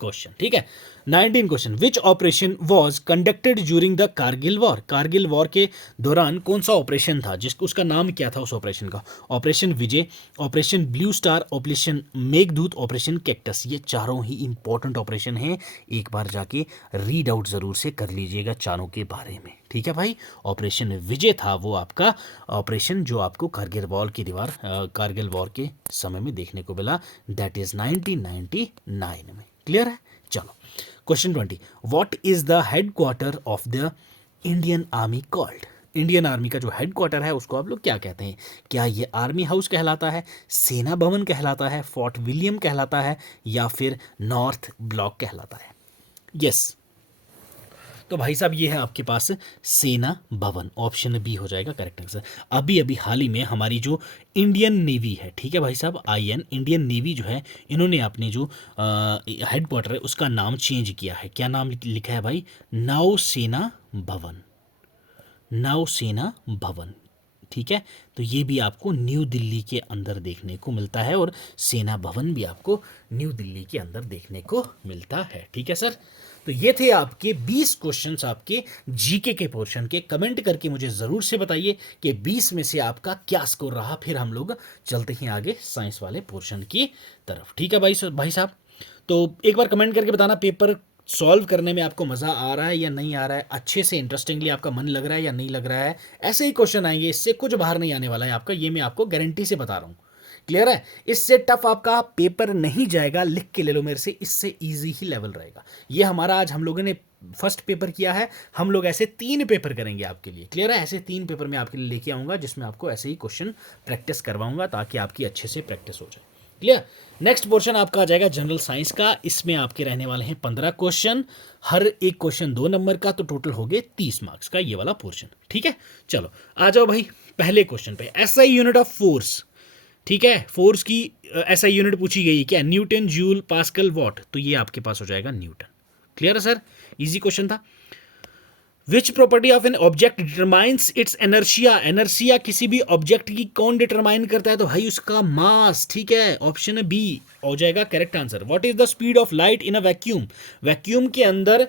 question, ठीक है। 19 question, which operation was conducted during the Kargil war, Kargil war के दौरान कौन सा ऑपरेशन था, जिसको उसका नाम क्या था उस ऑपरेशन का, operation Vijay, operation blue star, operation Meghdoot, operation cactus, ये चारों ही इंपॉर्टेंट ऑपरेशन हैं, एक बार जाके रीड आउट जरूर से कर लीजिएगा चारों के बारे में, ठीक है भाई। ऑपरेशन विजय था वो आपका ऑपरेशन जो आपको कारगिल वॉर के समय में देखने को मिला, दैट इज 1999 में, क्लियर है। चलो question 20, what is the headquarter of the Indian army called, Indian army का जो हेडक्वार्टर है उसको आप लोग क्या कहते हैं, क्या ये आर्मी हाउस कहलाता है, सेना भवन कहलाता है, फोर्ट विलियम कहलाता है, या फिर नॉर्थ ब्लॉक कहलाता है, यस, तो भाई साहब ये है आपके पास सेना भवन, ऑप्शन बी हो जाएगा करेक्ट आंसर। अभी अभी हाल ही में हमारी जो इंडियन नेवी है, ठीक है भाई साहब, IN इंडियन नेवी जो है, इन्होंने अपने जो हेडक्वार्टर है उसका नाम चेंज किया है, क्या नाम लिखा है भाई, नौसेना भवन, नौसेना भवन, ठीक है, तो ये भी आपको न्यू दिल्ली के अंदर देखने को मिलता है, और सेना भवन भी आपको न्यू दिल्ली के अंदर देखने को मिलता है, ठीक है सर। तो ये थे आपके 20 क्वेश्चंस आपके जीके के पोर्शन के, कमेंट करके मुझे ज़रूर से बताइए कि 20 में से आपका क्या स्कोर रहा, फिर हम लोग चलते हैं आगे साइंस वाले पोर्शन की तरफ, ठीक है भाई साहब। तो एक बार कमेंट करके बताना पेपर सॉल्व करने में आपको मज़ा आ रहा है या नहीं आ रहा है, अच्छे से इंटरेस्टिंगली आपका मन लग रहा है या नहीं लग रहा है, ऐसे ही क्वेश्चन आएंगे, इससे कुछ बाहर नहीं आने वाला है आपका, ये मैं आपको गारंटी से बता रहा हूँ। क्लियर है? इससे टफ आपका पेपर नहीं जाएगा, लिख के ले लो मेरे से, इससे इजी ही लेवल रहेगा। ये हमारा आज हम लोगों ने फर्स्ट पेपर किया है, हम लोग ऐसे 3 पेपर करेंगे आपके लिए। क्लियर है? ऐसे 3 पेपर मैं आपके लिए लेके आऊँगा, जिसमें आपको ऐसे ही क्वेश्चन प्रैक्टिस करवाऊँगा, ताकि आपकी अच्छे से प्रैक्टिस हो जाए। क्लियर? नेक्स्ट पोर्शन आपका आ जाएगा जनरल साइंस का। इसमें आपके रहने वाले हैं 15 क्वेश्चन, हर एक क्वेश्चन 2 नंबर का, तो टोटल हो गए 30 मार्क्स का ये वाला पोर्शन। ठीक है, चलो आ जाओ भाई पहले क्वेश्चन पे। एसआई यूनिट ऑफ फोर्स, ठीक है, फोर्स की एसआई यूनिट पूछी गई क्या? न्यूटन, जूल, पास्कल, वॉट, तो ये आपके पास हो जाएगा न्यूटन। क्लियर है सर? इजी क्वेश्चन था। Which property of an object determines it's inertia, inertia किसी भी ऑब्जेक्ट की कौन डिटरमाइन करता है? तो भाई उसका मास। ठीक है, ऑप्शन बी हो जाएगा correct answer. What is the speed of light in a vacuum, vacuum के अंदर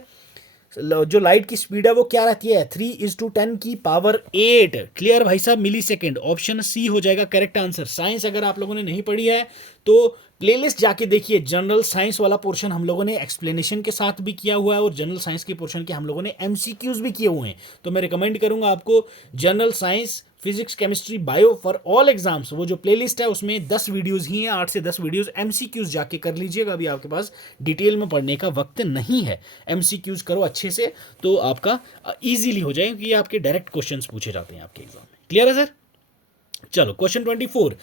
जो लाइट की स्पीड है वो क्या रहती है? 3:10 की पावर 8। क्लियर भाई साहब? मिली सेकेंड। ऑप्शन सी हो जाएगा करेक्ट आंसर। साइंस अगर आप लोगों ने नहीं पढ़ी है तो प्लेलिस्ट जाके देखिए, जनरल साइंस वाला पोर्शन हम लोगों ने एक्सप्लेनेशन के साथ भी किया हुआ है, और जनरल साइंस के पोर्शन के हम लोगों ने एमसीक्यूज भी किए हुए हैं। तो मैं रिकमेंड करूंगा आपको general science, physics, chemistry, bio for all exams, वो जो प्लेलिस्ट है उसमें 10 वीडियोस ही हैं, 8 से 10 वीडियोस। एमसीक्यूज जाके कर लीजिएगा, अभी आपके पास डिटेल में पढ़ने का वक्त नहीं है। एमसीक्यूज करो अच्छे से, तो आपका इजीली हो जाएगा, क्योंकि आपके डायरेक्ट क्वेश्चंस पूछे जाते हैं आपके एग्जाम में। क्लियर है सर? चलो question 24,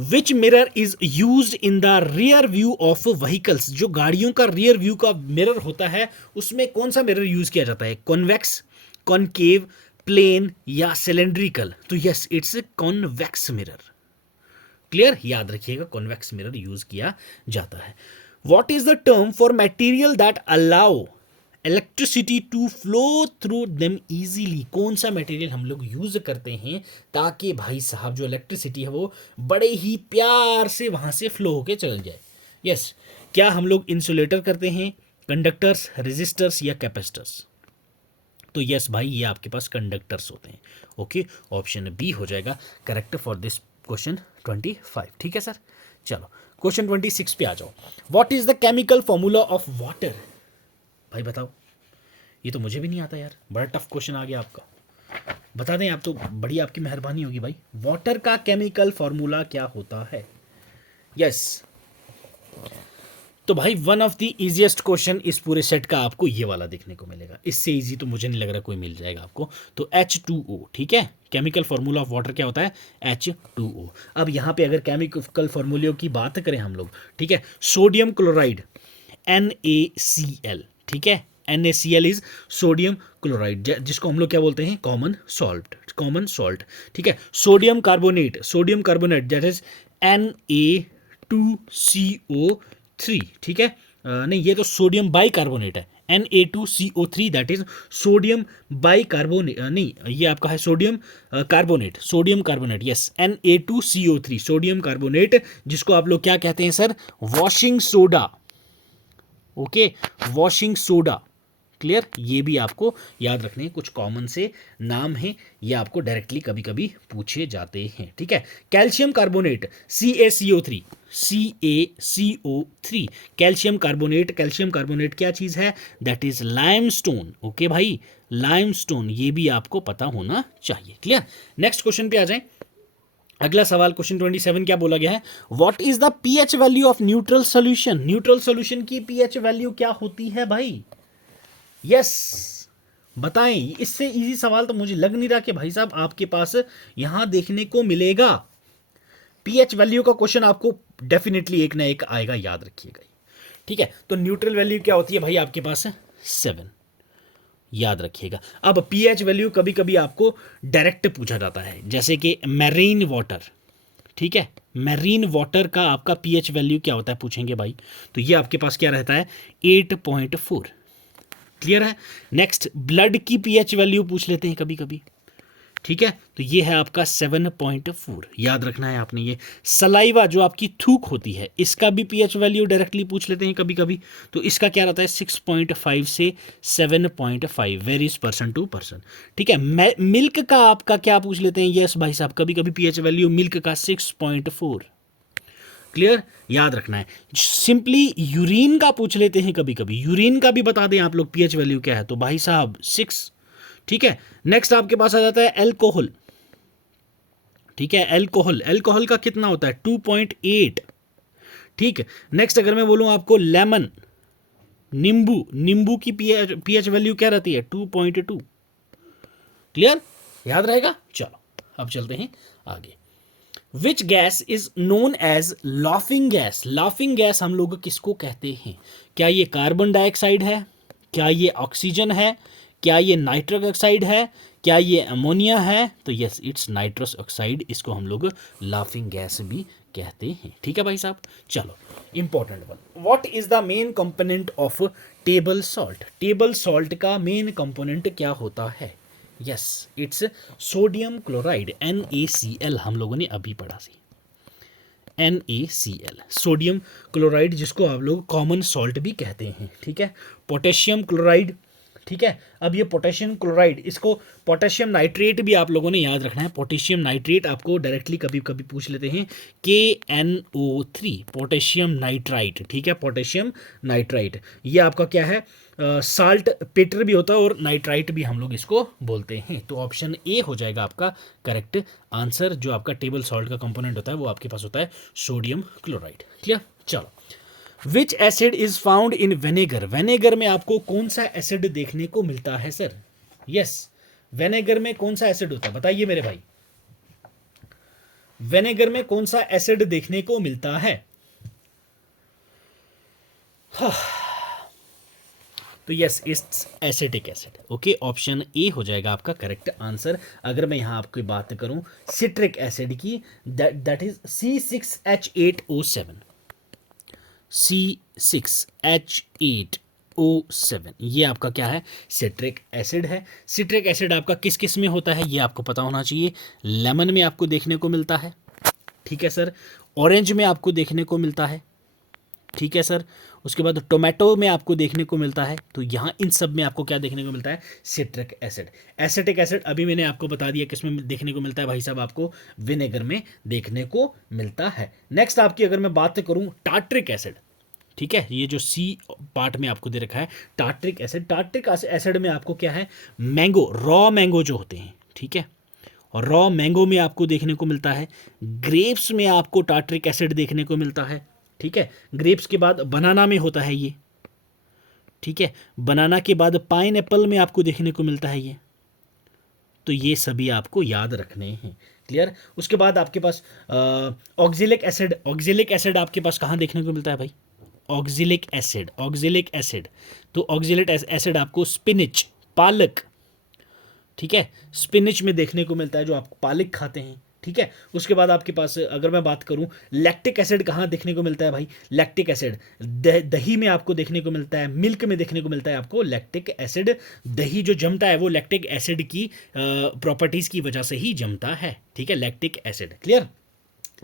which mirror is used in the rear view of vehicles, जो गाड़ियों का रियर व्यू का मिरर होता है उसमें कौन सा मिरर यूज किया जाता है? कॉन्वेक्स, कॉनकेव, प्लेन या सिलेंड्रिकल? तो yes, it's convex mirror. Clear? याद रखिएगा, कॉन्वेक्स मिरर यूज किया जाता है। What is the term for material that allow electricity to flow through them easily, कौन सा मटेरियल हम लोग यूज करते हैं ताकि भाई साहब जो इलेक्ट्रिसिटी है वो बड़े ही प्यार से वहां से फ्लो होके चल जाए? यस, क्या हम लोग इंसुलेटर करते हैं, कंडक्टर्स, रेजिस्टर्स या कैपेसिटर्स? तो यस भाई, ये आपके पास कंडक्टर्स होते हैं। ओके, ऑप्शन बी हो जाएगा करेक्ट फॉर दिस क्वेश्चन 25। ठीक है सर? चलो क्वेश्चन 26 पे आ जाओ। What is the chemical formula of water? भाई बताओ, ये तो मुझे भी नहीं आता यार, बड़ा टफ क्वेश्चन आ गया आपका। बता दें आप तो बड़ी आपकी मेहरबानी होगी भाई। वाटर का केमिकल फॉर्मूला क्या होता है? यस, तो भाई one of the easiest question इस पूरे सेट का आपको ये वाला देखने को मिलेगा। इससे इजी तो मुझे नहीं लग रहा कोई मिल जाएगा आपको। तो H2O, ठीक है, केमिकल फॉर्मूला ऑफ वाटर क्या होता है? H2O। अब यहाँ पे अगर केमिकल फॉर्मूले की बात करें हम लोग, ठीक है, सोडियम क्लोराइड NaCl, ठीक है, NaCl इज सोडियम क्लोराइड, जिसको हम लोग क्या बोलते हैं? Common salt, common salt. ठीक है, sodium carbonate, sodium carbonate that is Na2CO3, ठीक है, नहीं ये तो सोडियम बाइकार्बोनेट है, Na2CO3 that is sodium bicarbonate, नहीं ये आपका है sodium carbonate, sodium carbonate, yes, Na2CO3 sodium carbonate, जिसको आप लोग क्या कहते हैं sir? Washing soda. Okay, washing soda. Clear? ये भी आपको याद रखने हैं, कुछ कॉमन से नाम हैं, ये आपको डायरेक्टली कभी कभी पूछे जाते हैं। ठीक है, calcium carbonate CaCO3, CaCO3, calcium carbonate, calcium carbonate क्या चीज़ है? That is limestone. ओके भाई, लाइमस्टोन, ये भी आपको पता होना चाहिए। क्लियर? नेक्स्ट क्वेश्चन पे आ जाएं। अगला सवाल क्वेश्चन 27 क्या बोला गया है? What is the pH value of neutral solution, neutral solution की पीएच वैल्यू क्या होती है भाई? यस, बताएं। इससे इजी सवाल तो मुझे लग नहीं रहा कि भाई साहब आपके पास यहां देखने को मिलेगा। पीएच वैल्यू का क्वेश्चन आपको डेफिनेटली एक ना एक आएगा, याद रखिएगा। ठीक है, तो न्यूट्रल वैल्यू क्या होती है भाई आपके पास? 7, याद रखिएगा। अब पीएच वैल्यू कभी कभी आपको डायरेक्ट पूछा जाता है, जैसे कि मैरीन वाटर, ठीक है, मैरीन वाटर का आपका पीएच वैल्यू क्या होता है पूछेंगे भाई, तो ये आपके पास क्या रहता है? 8.4। क्लियर है? नेक्स्ट, ब्लड की पीएच वैल्यू पूछ लेते हैं कभी कभी, ठीक है, तो ये है आपका 7.4, याद रखना है आपने। ये सलाइवा जो आपकी थूक होती है, इसका भी पीएच वैल्यू डायरेक्टली पूछ लेते हैं कभी कभी, तो इसका क्या रहता है? 6.5 से 7.5, वेरीज पर्सन टू पर्सन। ठीक है, मिल्क का आपका क्या पूछ लेते हैं? यस भाई साहब, कभी कभी पीएच वैल्यू मिल्क का 6.4। क्लियर, याद रखना है। सिंपली यूरिन का पूछ लेते हैं कभी कभी, यूरिन का भी बता दें आप लोग पीएच वैल्यू क्या है, तो भाई साहब 6। ठीक है, नेक्स्ट आपके पास आ जाता है एल्कोहल। ठीक है, एल्कोहल, एल्कोहल का कितना होता है 2.8। ठीक है, नेक्स्ट अगर मैं बोलूं आपको लेमन, नींबू, नींबू की पीएच वैल्यू क्या रहती है 2.2। क्लियर, याद रहेगा। चलो अब चलते हैं आगे। Which gas is known as laughing gas. Laughing gas हम लोग किसको कहते हैं? क्या ये कार्बन डाइऑक्साइड है, क्या ये ऑक्सीजन है, क्या ये नाइट्रस ऑक्साइड है, क्या ये अमोनिया है? तो यस, इट्स नाइट्रस ऑक्साइड, इसको हम लोग लाफिंग गैस भी कहते हैं। ठीक है भाई साहब, चलो important one, what is the main component of table salt. Table salt का मेन कंपोनेंट क्या होता है? Yes, it's sodium chloride, NaCl, हम लोगों ने अभी पढ़ा सी NaCl, सोडियम क्लोराइड, जिसको आप लोग कॉमन सॉल्ट भी कहते हैं। ठीक है, पोटेशियम क्लोराइड। ठीक है, अब ये पोटेशियम क्लोराइड, इसको पोटेशियम नाइट्रेट भी आप लोगों ने याद रखना है। पोटेशियम नाइट्रेट आपको डायरेक्टली कभी कभी पूछ लेते हैं, KNO3, पोटेशियम नाइट्राइट। ठीक है, पोटेशियम नाइट्राइट, ये आपका क्या है, साल्ट पेटर भी होता है और नाइट्राइट भी हम लोग इसको बोलते हैं। तो ऑप्शन ए हो जाएगा आपका करेक्ट आंसर। जो आपका टेबल सॉल्ट का कंपोनेंट होता है वो आपके पास होता है सोडियम क्लोराइड। क्लियर, चलो। विच acid is found in vinegar. Vinegar में आपको कौन सा एसिड देखने को मिलता है सर? यस, वेनेगर में कौन सा एसिड होता है, बताइए मेरे भाई। वेनेगर में कौन सा एसिड देखने को मिलता है? तो yes, it's acetic acid. Okay, option A हो जाएगा आपका करेक्ट आंसर। अगर मैं यहां आपकी बात करूं सिट्रिक एसिड की, दैट इज C6H8O7, C6H8O7, ये आपका क्या है, सिट्रिक एसिड है। सिट्रिक एसिड आपका किस किस में होता है ये आपको पता होना चाहिए। लेमन में आपको देखने को मिलता है। ठीक है सर, ऑरेंज में आपको देखने को मिलता है। ठीक है सर, उसके बाद टोमेटो में आपको देखने को मिलता है। तो यहाँ इन सब में आपको क्या देखने को मिलता है, सिट्रिक एसिड। एसिटिक एसिड अभी मैंने आपको बता दिया किस में देखने को मिलता है भाई साहब, आपको विनेगर में देखने को मिलता है। नेक्स्ट आपकी अगर मैं बात करूँ टार्ट्रिक एसिड। ठीक है, ये जो सी पार्ट में आपको दे रखा है टार्ट्रिक एसिड। टार्ट्रिक एसिड में आपको क्या है, मैंगो, रॉ मैंगो जो होते हैं। ठीक है, और रॉ मैंगो में आपको देखने को मिलता है। ग्रेप्स में आपको टार्ट्रिक एसिड देखने को मिलता है। ठीक है, ग्रेप्स के बाद बनाना में होता है ये। ठीक है, बनाना के बाद पाइनएप्पल में आपको देखने को मिलता है ये। तो ये सभी आपको याद रखने हैं। क्लियर, उसके बाद आपके पास ऑक्जेलिक एसिड। ऑक्जेलिक एसिड आपके पास कहाँ देखने को मिलता है भाई, ऑक्जेलिक एसिड, ऑक्जेलिक एसिड। तो ऑक्जेलिक एसिड आपको स्पिनिच, पालक, ठीक है, स्पिनिच में देखने को मिलता है, जो आप पालक खाते हैं। ठीक है, उसके बाद आपके पास अगर मैं बात करूं लैक्टिक एसिड कहाँ देखने को मिलता है भाई, लैक्टिक एसिड दही में आपको देखने को मिलता है, मिल्क में देखने को मिलता है आपको लैक्टिक एसिड। दही जो जमता है वो लैक्टिक एसिड की प्रॉपर्टीज की वजह से ही जमता है। ठीक है, लैक्टिक एसिड। क्लियर,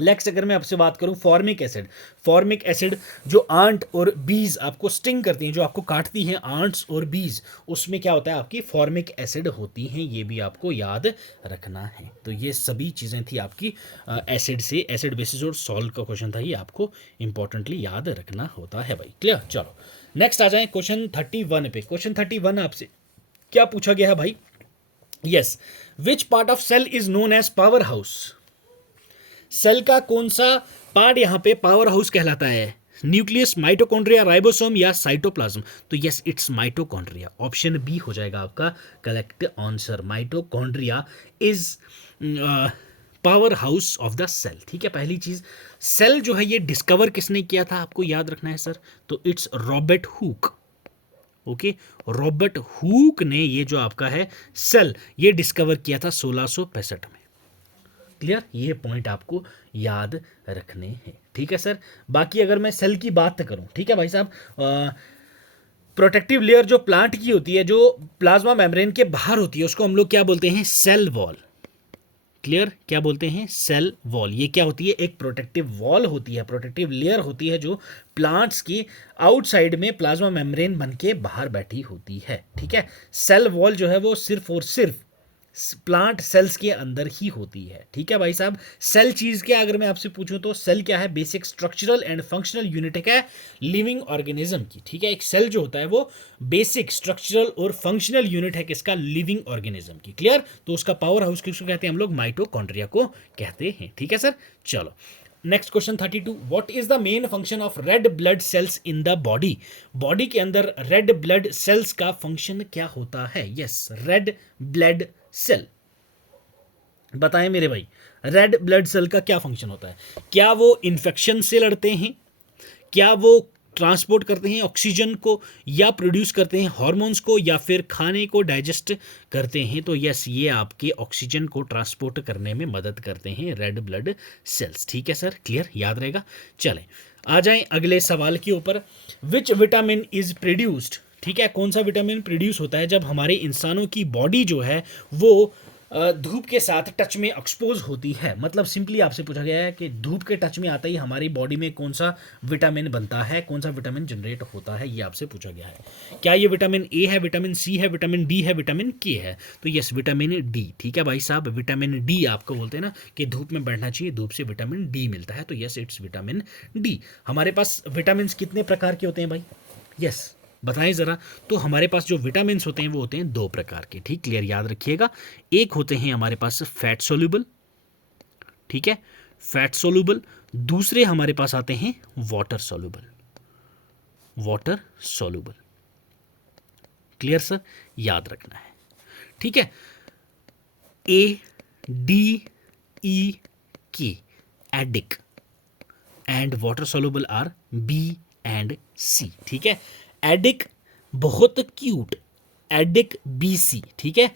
नेक्स्ट अगर मैं आपसे बात करूं फॉर्मिक एसिड। फॉर्मिक एसिड जो आंट और बीज आपको स्टिंग करती हैं, जो आपको काटती हैं आंट्स और बीज, उसमें क्या होता है आपकी फॉर्मिक एसिड होती हैं। ये भी आपको याद रखना है। तो ये सभी चीज़ें थी आपकी एसिड से, एसिड बेसिस और सॉल्ट का क्वेश्चन था, ये आपको इंपॉर्टेंटली याद रखना होता है भाई। क्लियर, चलो नेक्स्ट आ जाए क्वेश्चन 31 पे। क्वेश्चन 31 आपसे क्या पूछा गया है भाई, yes, which part of cell is known as power house. Cell का कौन सा पार्ट यहां पे पावर हाउस कहलाता है, न्यूक्लियस, माइटोकॉन्ड्रिया, राइबोसोम या साइटोप्लाज्म। तो yes, it's mitochondria. Option B हो जाएगा आपका correct answer. Mitochondria is power house of the cell. ठीक है, पहली चीज, सेल जो है ये डिस्कवर किसने किया था आपको याद रखना है सर, तो it's Robert Hooke. Okay, Robert Hooke ने ये जो आपका है सेल ये डिस्कवर किया था 1665 में। क्लियर, ये पॉइंट आपको याद रखने हैं। ठीक है सर, बाकी अगर मैं सेल की बात करूं, ठीक है भाई साहब, प्रोटेक्टिव लेयर जो प्लांट की होती है, जो प्लाज्मा मेम्ब्रेन के बाहर होती है, उसको हम लोग क्या बोलते हैं, सेल वॉल। क्लियर, क्या बोलते हैं, सेल वॉल। ये क्या होती है, एक प्रोटेक्टिव वॉल होती है, प्रोटेक्टिव लेयर होती है, जो प्लांट्स की आउटसाइड में प्लाज्मा मेम्ब्रेन बन के बाहर बैठी होती है। ठीक है, सेल वॉल जो है वो सिर्फ और सिर्फ प्लांट सेल्स के अंदर ही होती है। ठीक है भाई साहब, सेल चीज क्या, अगर मैं आपसे पूछूं तो सेल क्या है, basic structural and functional unit है लिविंग ऑर्गेनिज्म की। ठीक है, एक सेल जो होता है वो बेसिक स्ट्रक्चरल और फंक्शनल यूनिट है किसका, लिविंग ऑर्गेनिज्म की। क्लियर, तो उसका पावर हाउस किसको कहते हैं हम लोग, माइटोकॉन्ड्रिया को कहते हैं। ठीक है सर, चलो next question 32, what is the main function of red blood cells in the body. Body के अंदर रेड ब्लड सेल्स का फंक्शन क्या होता है। यस, रेड ब्लड सेल, बताएं मेरे भाई, रेड ब्लड सेल का क्या फंक्शन होता है। क्या वो इन्फेक्शन से लड़ते हैं, क्या वो ट्रांसपोर्ट करते हैं ऑक्सीजन को, या प्रोड्यूस करते हैं हार्मोन्स को, या फिर खाने को डाइजेस्ट करते हैं। तो यस, ये आपके ऑक्सीजन को ट्रांसपोर्ट करने में मदद करते हैं रेड ब्लड सेल्स। ठीक है सर, क्लियर, याद रहेगा। चलें आ जाएं अगले सवाल के ऊपर, विच विटामिन इज प्रोड्यूस्ड। ठीक है, कौन सा विटामिन प्रोड्यूस होता है जब हमारे इंसानों की बॉडी जो है वो धूप के साथ टच में एक्सपोज होती है। मतलब सिंपली आपसे पूछा गया है कि धूप के टच में आता ही हमारी बॉडी में कौन सा विटामिन बनता है, कौन सा विटामिन जनरेट होता है, ये आपसे पूछा गया है। क्या ये विटामिन ए है, विटामिन सी है, विटामिन डी है, विटामिन के है। तो यस, विटामिन डी। ठीक है भाई साहब, विटामिन डी आपको बोलते हैं ना कि धूप में बैठना चाहिए, धूप से विटामिन डी मिलता है। तो यस, इट्स विटामिन डी। हमारे पास विटामिन कितने प्रकार के होते हैं भाई, यस बताएं ज़रा। तो हमारे पास जो विटामिन होते हैं वो होते हैं दो प्रकार के। ठीक, क्लियर, याद रखिएगा। एक होते हैं हमारे पास फैट सोल्यूबल, ठीक है, फैट सोल्यूबल। दूसरे हमारे पास आते हैं water soluble, water soluble. Clear sir, याद रखना है। ठीक है, A D E K ADEK and water soluble are B and C. ठीक है, एडिक बहुत क्यूट, एडिक बी सी। ठीक है,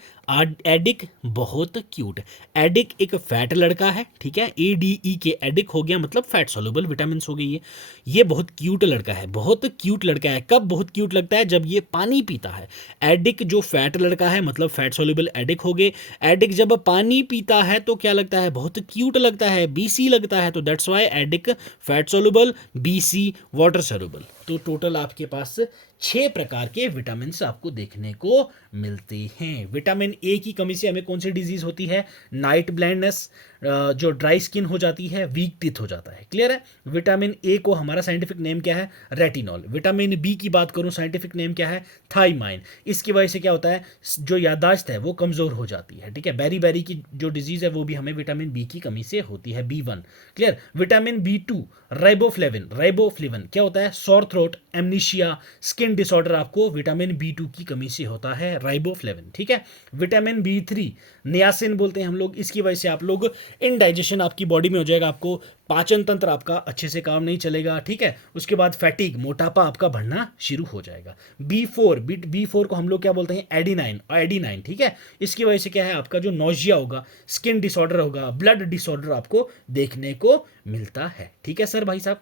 एडिक बहुत क्यूट, एडिक एक फैट लड़का है। ठीक है, A D E K edict हो गया मतलब फैट सोल्यूबल विटामिन हो गई है। ये बहुत क्यूट लड़का है, बहुत क्यूट लड़का है। कब बहुत क्यूट लगता है, जब ये पानी पीता है। एडिक जो फैट लड़का है मतलब फैट सोल्यूबल एडिक हो गए। एडिक जब पानी पीता है तो क्या लगता है, बहुत क्यूट लगता है, बी सी लगता है। तो that's why ADEK fat soluble, B C water soluble. तो टोटल आपके पास 6 प्रकार के विटामिन आपको देखने को मिलते हैं। विटामिन ए की कमी से हमें कौन सी डिजीज होती है, नाइट ब्लाइंडनेस, जो ड्राई स्किन हो जाती है, वीक टीथ हो जाता है। क्लियर है। विटामिन ए को हमारा साइंटिफिक नेम क्या है, रेटिनॉल। विटामिन बी की बात करूं, साइंटिफिक नेम क्या है, थाइमाइन। इसकी वजह से क्या होता है, जो याददाश्त है वो कमजोर हो जाती है। ठीक है, बेरी बेरी की जो डिजीज है वो भी हमें विटामिन बी की कमी से होती है, B1। Clear. Vitamin B2 riboflavin, riboflavin क्या होता है, sore throat, amnesia, skin disorder आपको विटामिन B2 की कमी से होता है, राइबोफ्लेविन। ठीक है। विटामिन B3 नियासिन बोलते हैं हम लोग, इसकी वजह से आप लोग इनडाइजेशन आपकी बॉडी में हो जाएगा, आपको पाचन तंत्र आपका अच्छे से काम नहीं चलेगा। ठीक है, उसके बाद फैटिक, मोटापा आपका बढ़ना शुरू हो जाएगा। B4 को हम लोग क्या बोलते हैं, एडिनाइन, एडिनाइन। ठीक है, इसकी वजह से क्या है, आपका जो नोजिया होगा, स्किन डिसऑर्डर होगा, ब्लड डिसऑर्डर आपको देखने को मिलता है। ठीक है सर भाई साहब।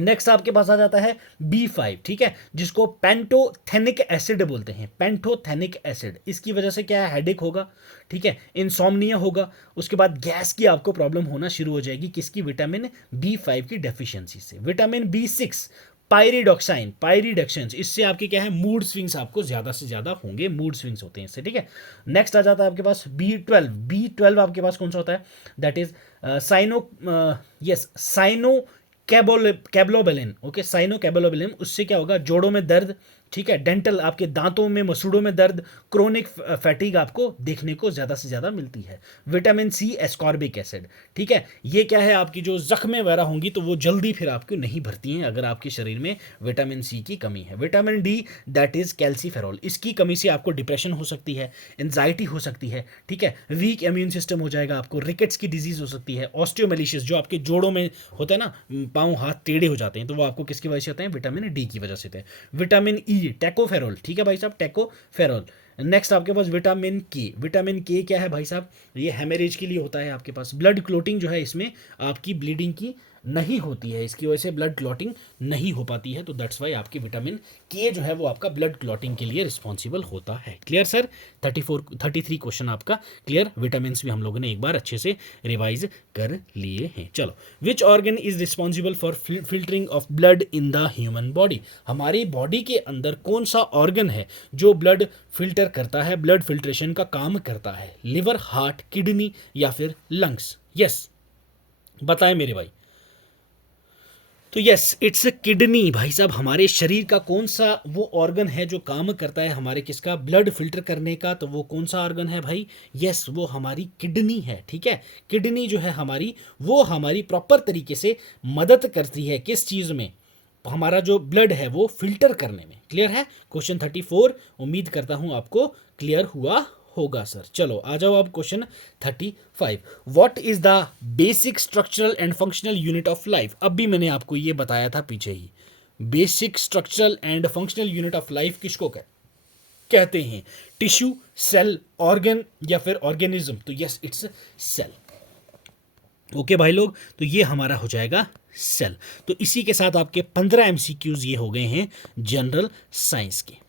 नेक्स्ट आपके पास आ जाता है B5। ठीक है, जिसको पेंटोथेनिक एसिड बोलते हैं, पेंटोथेनिक एसिड। इसकी वजह से क्या है, हेडेक होगा। ठीक है, इंसोम्निया होगा। उसके बाद गैस की आपको प्रॉब्लम होना शुरू हो जाएगी, किसकी, विटामिन B5 की डेफिशिएंसी से। विटामिन B6 पायरिडॉक्साइन, पायरिडक्शन, इससे आपके क्या है, मूड स्विंग्स आपको ज्यादा से ज्यादा होंगे, मूड स्विंग्स होते हैं इससे। ठीक है, नेक्स्ट आ जाता है आपके पास B12 आपके पास कौन सा होता है, that is cyanocobalamin. Okay, cyanocobalamin. उससे क्या होगा, जोड़ों में दर्द, ठीक है, डेंटल आपके दांतों में, मसूड़ों में दर्द, क्रोनिक फैटिग आपको देखने को ज्यादा से ज्यादा मिलती है। Vitamin C ascorbic acid. ठीक है, ये क्या है, आपकी जो जख्में वगैरह होंगी तो वो जल्दी फिर आपको नहीं भरती हैं अगर आपके शरीर में विटामिन सी की कमी है। Vitamin D that is calciferol, इसकी कमी से आपको डिप्रेशन हो सकती है, एंजाइटी हो सकती है। ठीक है, वीक इम्यून सिस्टम हो जाएगा, आपको रिकेट्स की डिजीज हो सकती है, ऑस्टियोमेलिशियस जो आपके जोड़ों में होता है ना, पाँव हाथ टेढ़े हो जाते हैं, तो वो आपको किसकी वजह से होते हैं, विटामिन डी की वजह से होते हैं। Vitamin E tocopherol. ठीक है भाई साहब, टेकोफेरोल। नेक्स्ट आपके पास विटामिन के। विटामिन के क्या है भाई साहब, ये हेमरेज के लिए होता है आपके पास। ब्लड क्लोटिंग जो है, इसमें आपकी ब्लीडिंग की नहीं होती है, इसकी वजह से ब्लड क्लॉटिंग नहीं हो पाती है। तो दैट्स वाई आपकी विटामिन के जो है वो आपका ब्लड क्लॉटिंग के लिए रिस्पॉन्सिबल होता है। Clear sir? 33 क्वेश्चन आपका क्लियर। विटामिन भी हम लोगों ने एक बार अच्छे से रिवाइज कर लिए हैं। चलो, which organ is responsible for filtering of blood in the human body? हमारी बॉडी के अंदर कौन सा ऑर्गन है जो ब्लड फिल्टर करता है, ब्लड फिल्ट्रेशन का काम करता है? लिवर, हार्ट, किडनी या फिर लंग्स? यस, बताएं मेरे भाई। तो यस, इट्स किडनी। भाई साहब, हमारे शरीर का कौन सा वो ऑर्गन है जो काम करता है हमारे किसका, ब्लड फिल्टर करने का? तो वो कौन सा ऑर्गन है भाई? यस, वो हमारी किडनी है। ठीक है, किडनी जो है हमारी, वो हमारी प्रॉपर तरीके से मदद करती है किस चीज़ में? हमारा जो ब्लड है वो फिल्टर करने में। क्लियर है? क्वेश्चन 34 उम्मीद करता हूं आपको क्लियर हुआ होगा सर। चलो आ जाओ अब question 35। What is the basic structural and functional unit of life? अब भी मैंने आपको ये बताया था पीछे ही। Basic structural and functional unit of life किसको कहते हैं? टिश्यू, सेल, ऑर्गन या फिर ऑर्गेनिज्म? तो यस, इट्स सेल। ओके भाई लोग, तो ये हमारा हो जाएगा सेल। तो इसी के साथ आपके 15 एमसीक्यूज ये हो गए हैं जनरल साइंस के।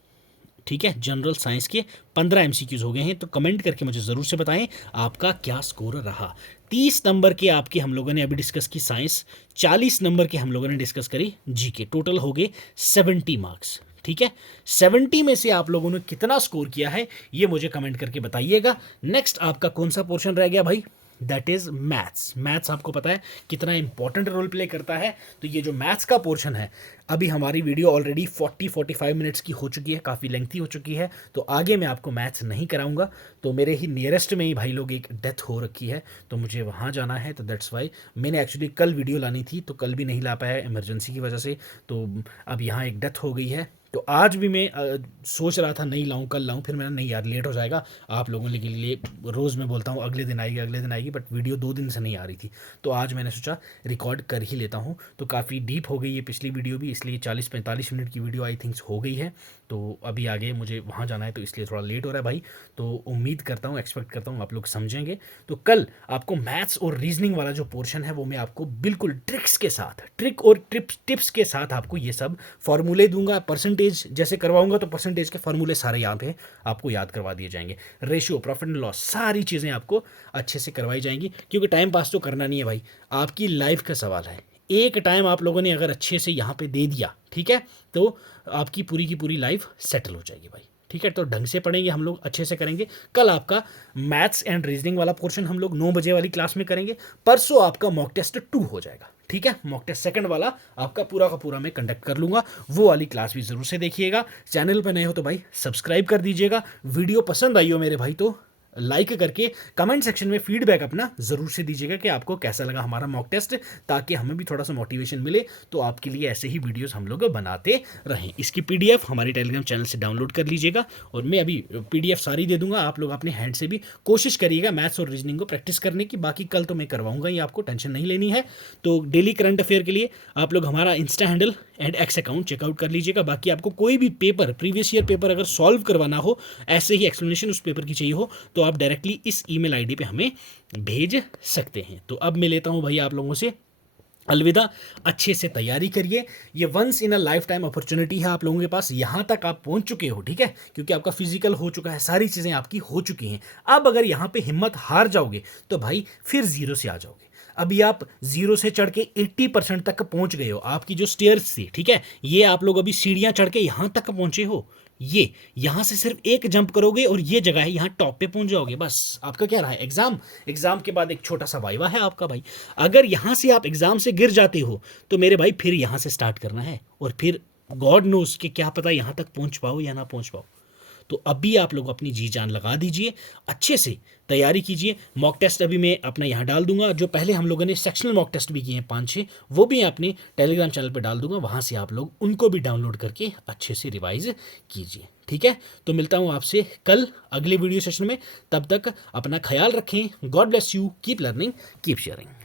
ठीक है, जनरल साइंस के 15 एमसीक्यूज हो गए हैं। तो कमेंट करके मुझे ज़रूर से बताएं आपका क्या स्कोर रहा। 30 नंबर के आपके हम लोगों ने अभी डिस्कस की साइंस, 40 नंबर के हम लोगों ने डिस्कस करी जीके। टोटल हो गए 70 मार्क्स। ठीक है, 70 में से आप लोगों ने कितना स्कोर किया है ये मुझे कमेंट करके बताइएगा। नेक्स्ट आपका कौन सा पोर्शन रह गया भाई? That is maths. मैथ्स आपको पता है कितना इंपॉर्टेंट रोल प्ले करता है। तो ये जो मैथ्स का पोर्शन है, अभी हमारी वीडियो ऑलरेडी 40-45 मिनट्स की हो चुकी है, काफ़ी लेंथी हो चुकी है। तो आगे मैं आपको मैथ्स नहीं कराऊंगा। तो मेरे ही नियरेस्ट में ही भाई लोग एक डेथ हो रखी है, तो मुझे वहाँ जाना है। तो दैट्स वाई मैंने एक्चुअली कल वीडियो लानी थी, तो कल भी नहीं ला पाया इमरजेंसी की वजह से। तो अब यहाँ एक डेथ हो गई है। तो आज भी मैं सोच रहा था नहीं लाऊं, कल लाऊं, फिर मैंने नहीं यार लेट हो जाएगा आप लोगों के लिए। रोज़ मैं बोलता हूँ अगले दिन आएगी अगले दिन आएगी, बट वीडियो 2 दिन से नहीं आ रही थी। तो आज मैंने सोचा रिकॉर्ड कर ही लेता हूँ। तो काफ़ी डीप हो गई है पिछली वीडियो भी, इसलिए 40-45 मिनट की वीडियो आई थिंक्स हो गई है। तो अभी आगे मुझे वहाँ जाना है, तो इसलिए थोड़ा लेट हो रहा है भाई। तो उम्मीद करता हूँ, एक्सपेक्ट करता हूँ आप लोग समझेंगे। तो कल आपको मैथ्स और रीजनिंग वाला जो पोर्शन है वो मैं आपको बिल्कुल ट्रिक्स के साथ, ट्रिक और टिप्स के साथ आपको ये सब फॉर्मूले दूंगा। परसेंटेज जैसे करवाऊंगा तो परसेंटेज के फॉर्मूले सारे यहाँ पे आपको याद करवा दिए जाएंगे। रेशियो, प्रॉफिट एंड लॉस, सारी चीज़ें आपको अच्छे से करवाई जाएंगी। क्योंकि टाइम पास तो करना नहीं है भाई, आपकी लाइफ का सवाल है। एक टाइम आप लोगों ने अगर अच्छे से यहाँ पे दे दिया, ठीक है, तो आपकी पूरी की पूरी लाइफ सेटल हो जाएगी भाई। ठीक है, तो ढंग से पढ़ेंगे हम लोग, अच्छे से करेंगे। कल आपका मैथ्स एंड रीजनिंग वाला पोर्शन हम लोग 9 बजे वाली क्लास में करेंगे। परसों आपका मॉक टेस्ट 2 हो जाएगा। ठीक है, मॉक टेस्ट सेकंड वाला आपका पूरा का पूरा मैं कंडक्ट कर लूंगा। वो वाली क्लास भी जरूर से देखिएगा। चैनल पर नए हो तो भाई सब्सक्राइब कर दीजिएगा। वीडियो पसंद आई हो मेरे भाई तो लाइक करके कमेंट सेक्शन में फीडबैक अपना ज़रूर से दीजिएगा कि आपको कैसा लगा हमारा मॉक टेस्ट, ताकि हमें भी थोड़ा सा मोटिवेशन मिले। तो आपके लिए ऐसे ही वीडियोस हम लोग बनाते रहें। इसकी पीडीएफ हमारे टेलीग्राम चैनल से डाउनलोड कर लीजिएगा, और मैं अभी पीडीएफ सारी दे दूंगा। आप लोग अपने हैंड से भी कोशिश करिएगा मैथ्स और रीजनिंग को प्रैक्टिस करने की। बाकी कल तो मैं करवाऊंगा ही, आपको टेंशन नहीं लेनी है। तो डेली करंट अफेयर के लिए आप लोग हमारा insta handle and X account check out कर लीजिएगा। बाकी आपको कोई भी पेपर, प्रीवियस ईयर पेपर अगर सॉल्व करवाना हो, ऐसे ही एक्सप्लेनेशन उस पेपर की चाहिए हो, तो आप डायरेक्टली इस ईमेल आईडी पे हमें भेज सकते हैं। तो अब मैं लेता हूं भाई आप लोगों से अलविदा। अच्छे से तैयारी करिए, ये once in a lifetime opportunity है आप लोगों के पास। यहाँ तक आप पहुँच चुके हो, ठीक है, क्योंकि आपका फिजिकल हो चुका है, सारी चीज़ें आपकी हो चुकी हैं। अब अगर यहाँ पे हिम्मत हार जाओगे तो भाई फिर जीरो से आ जाओगे। अभी आप जीरो से चढ़ के 80% तक पहुंच गए हो। आपकी जो स्टेयर्स थी, ठीक है, ये आप लोग अभी सीढ़ियां चढ़ के यहां तक पहुंचे हो। ये यहां से सिर्फ एक जंप करोगे और ये जगह है, यहां टॉप पे पहुंच जाओगे। बस आपका क्या रहा है, एग्जाम। एग्जाम के बाद एक छोटा सा वाइवा है आपका भाई। अगर यहां से आप एग्जाम से गिर जाते हो तो मेरे भाई फिर यहां से स्टार्ट करना है, और फिर गॉड नोस कि क्या पता यहां तक पहुंच पाओ या ना पहुंच पाओ। तो अभी आप लोग अपनी जी जान लगा दीजिए, अच्छे से तैयारी कीजिए। मॉक टेस्ट अभी मैं अपना यहाँ डाल दूंगा। जो पहले हम लोगों ने सेक्शनल मॉक टेस्ट भी किए हैं 5-6, वो भी अपने टेलीग्राम चैनल पर डाल दूंगा। वहाँ से आप लोग उनको भी डाउनलोड करके अच्छे से रिवाइज कीजिए। ठीक है, तो मिलता हूँ आपसे कल अगले वीडियो सेशन में। तब तक अपना ख्याल रखें। God bless you, keep learning, keep sharing.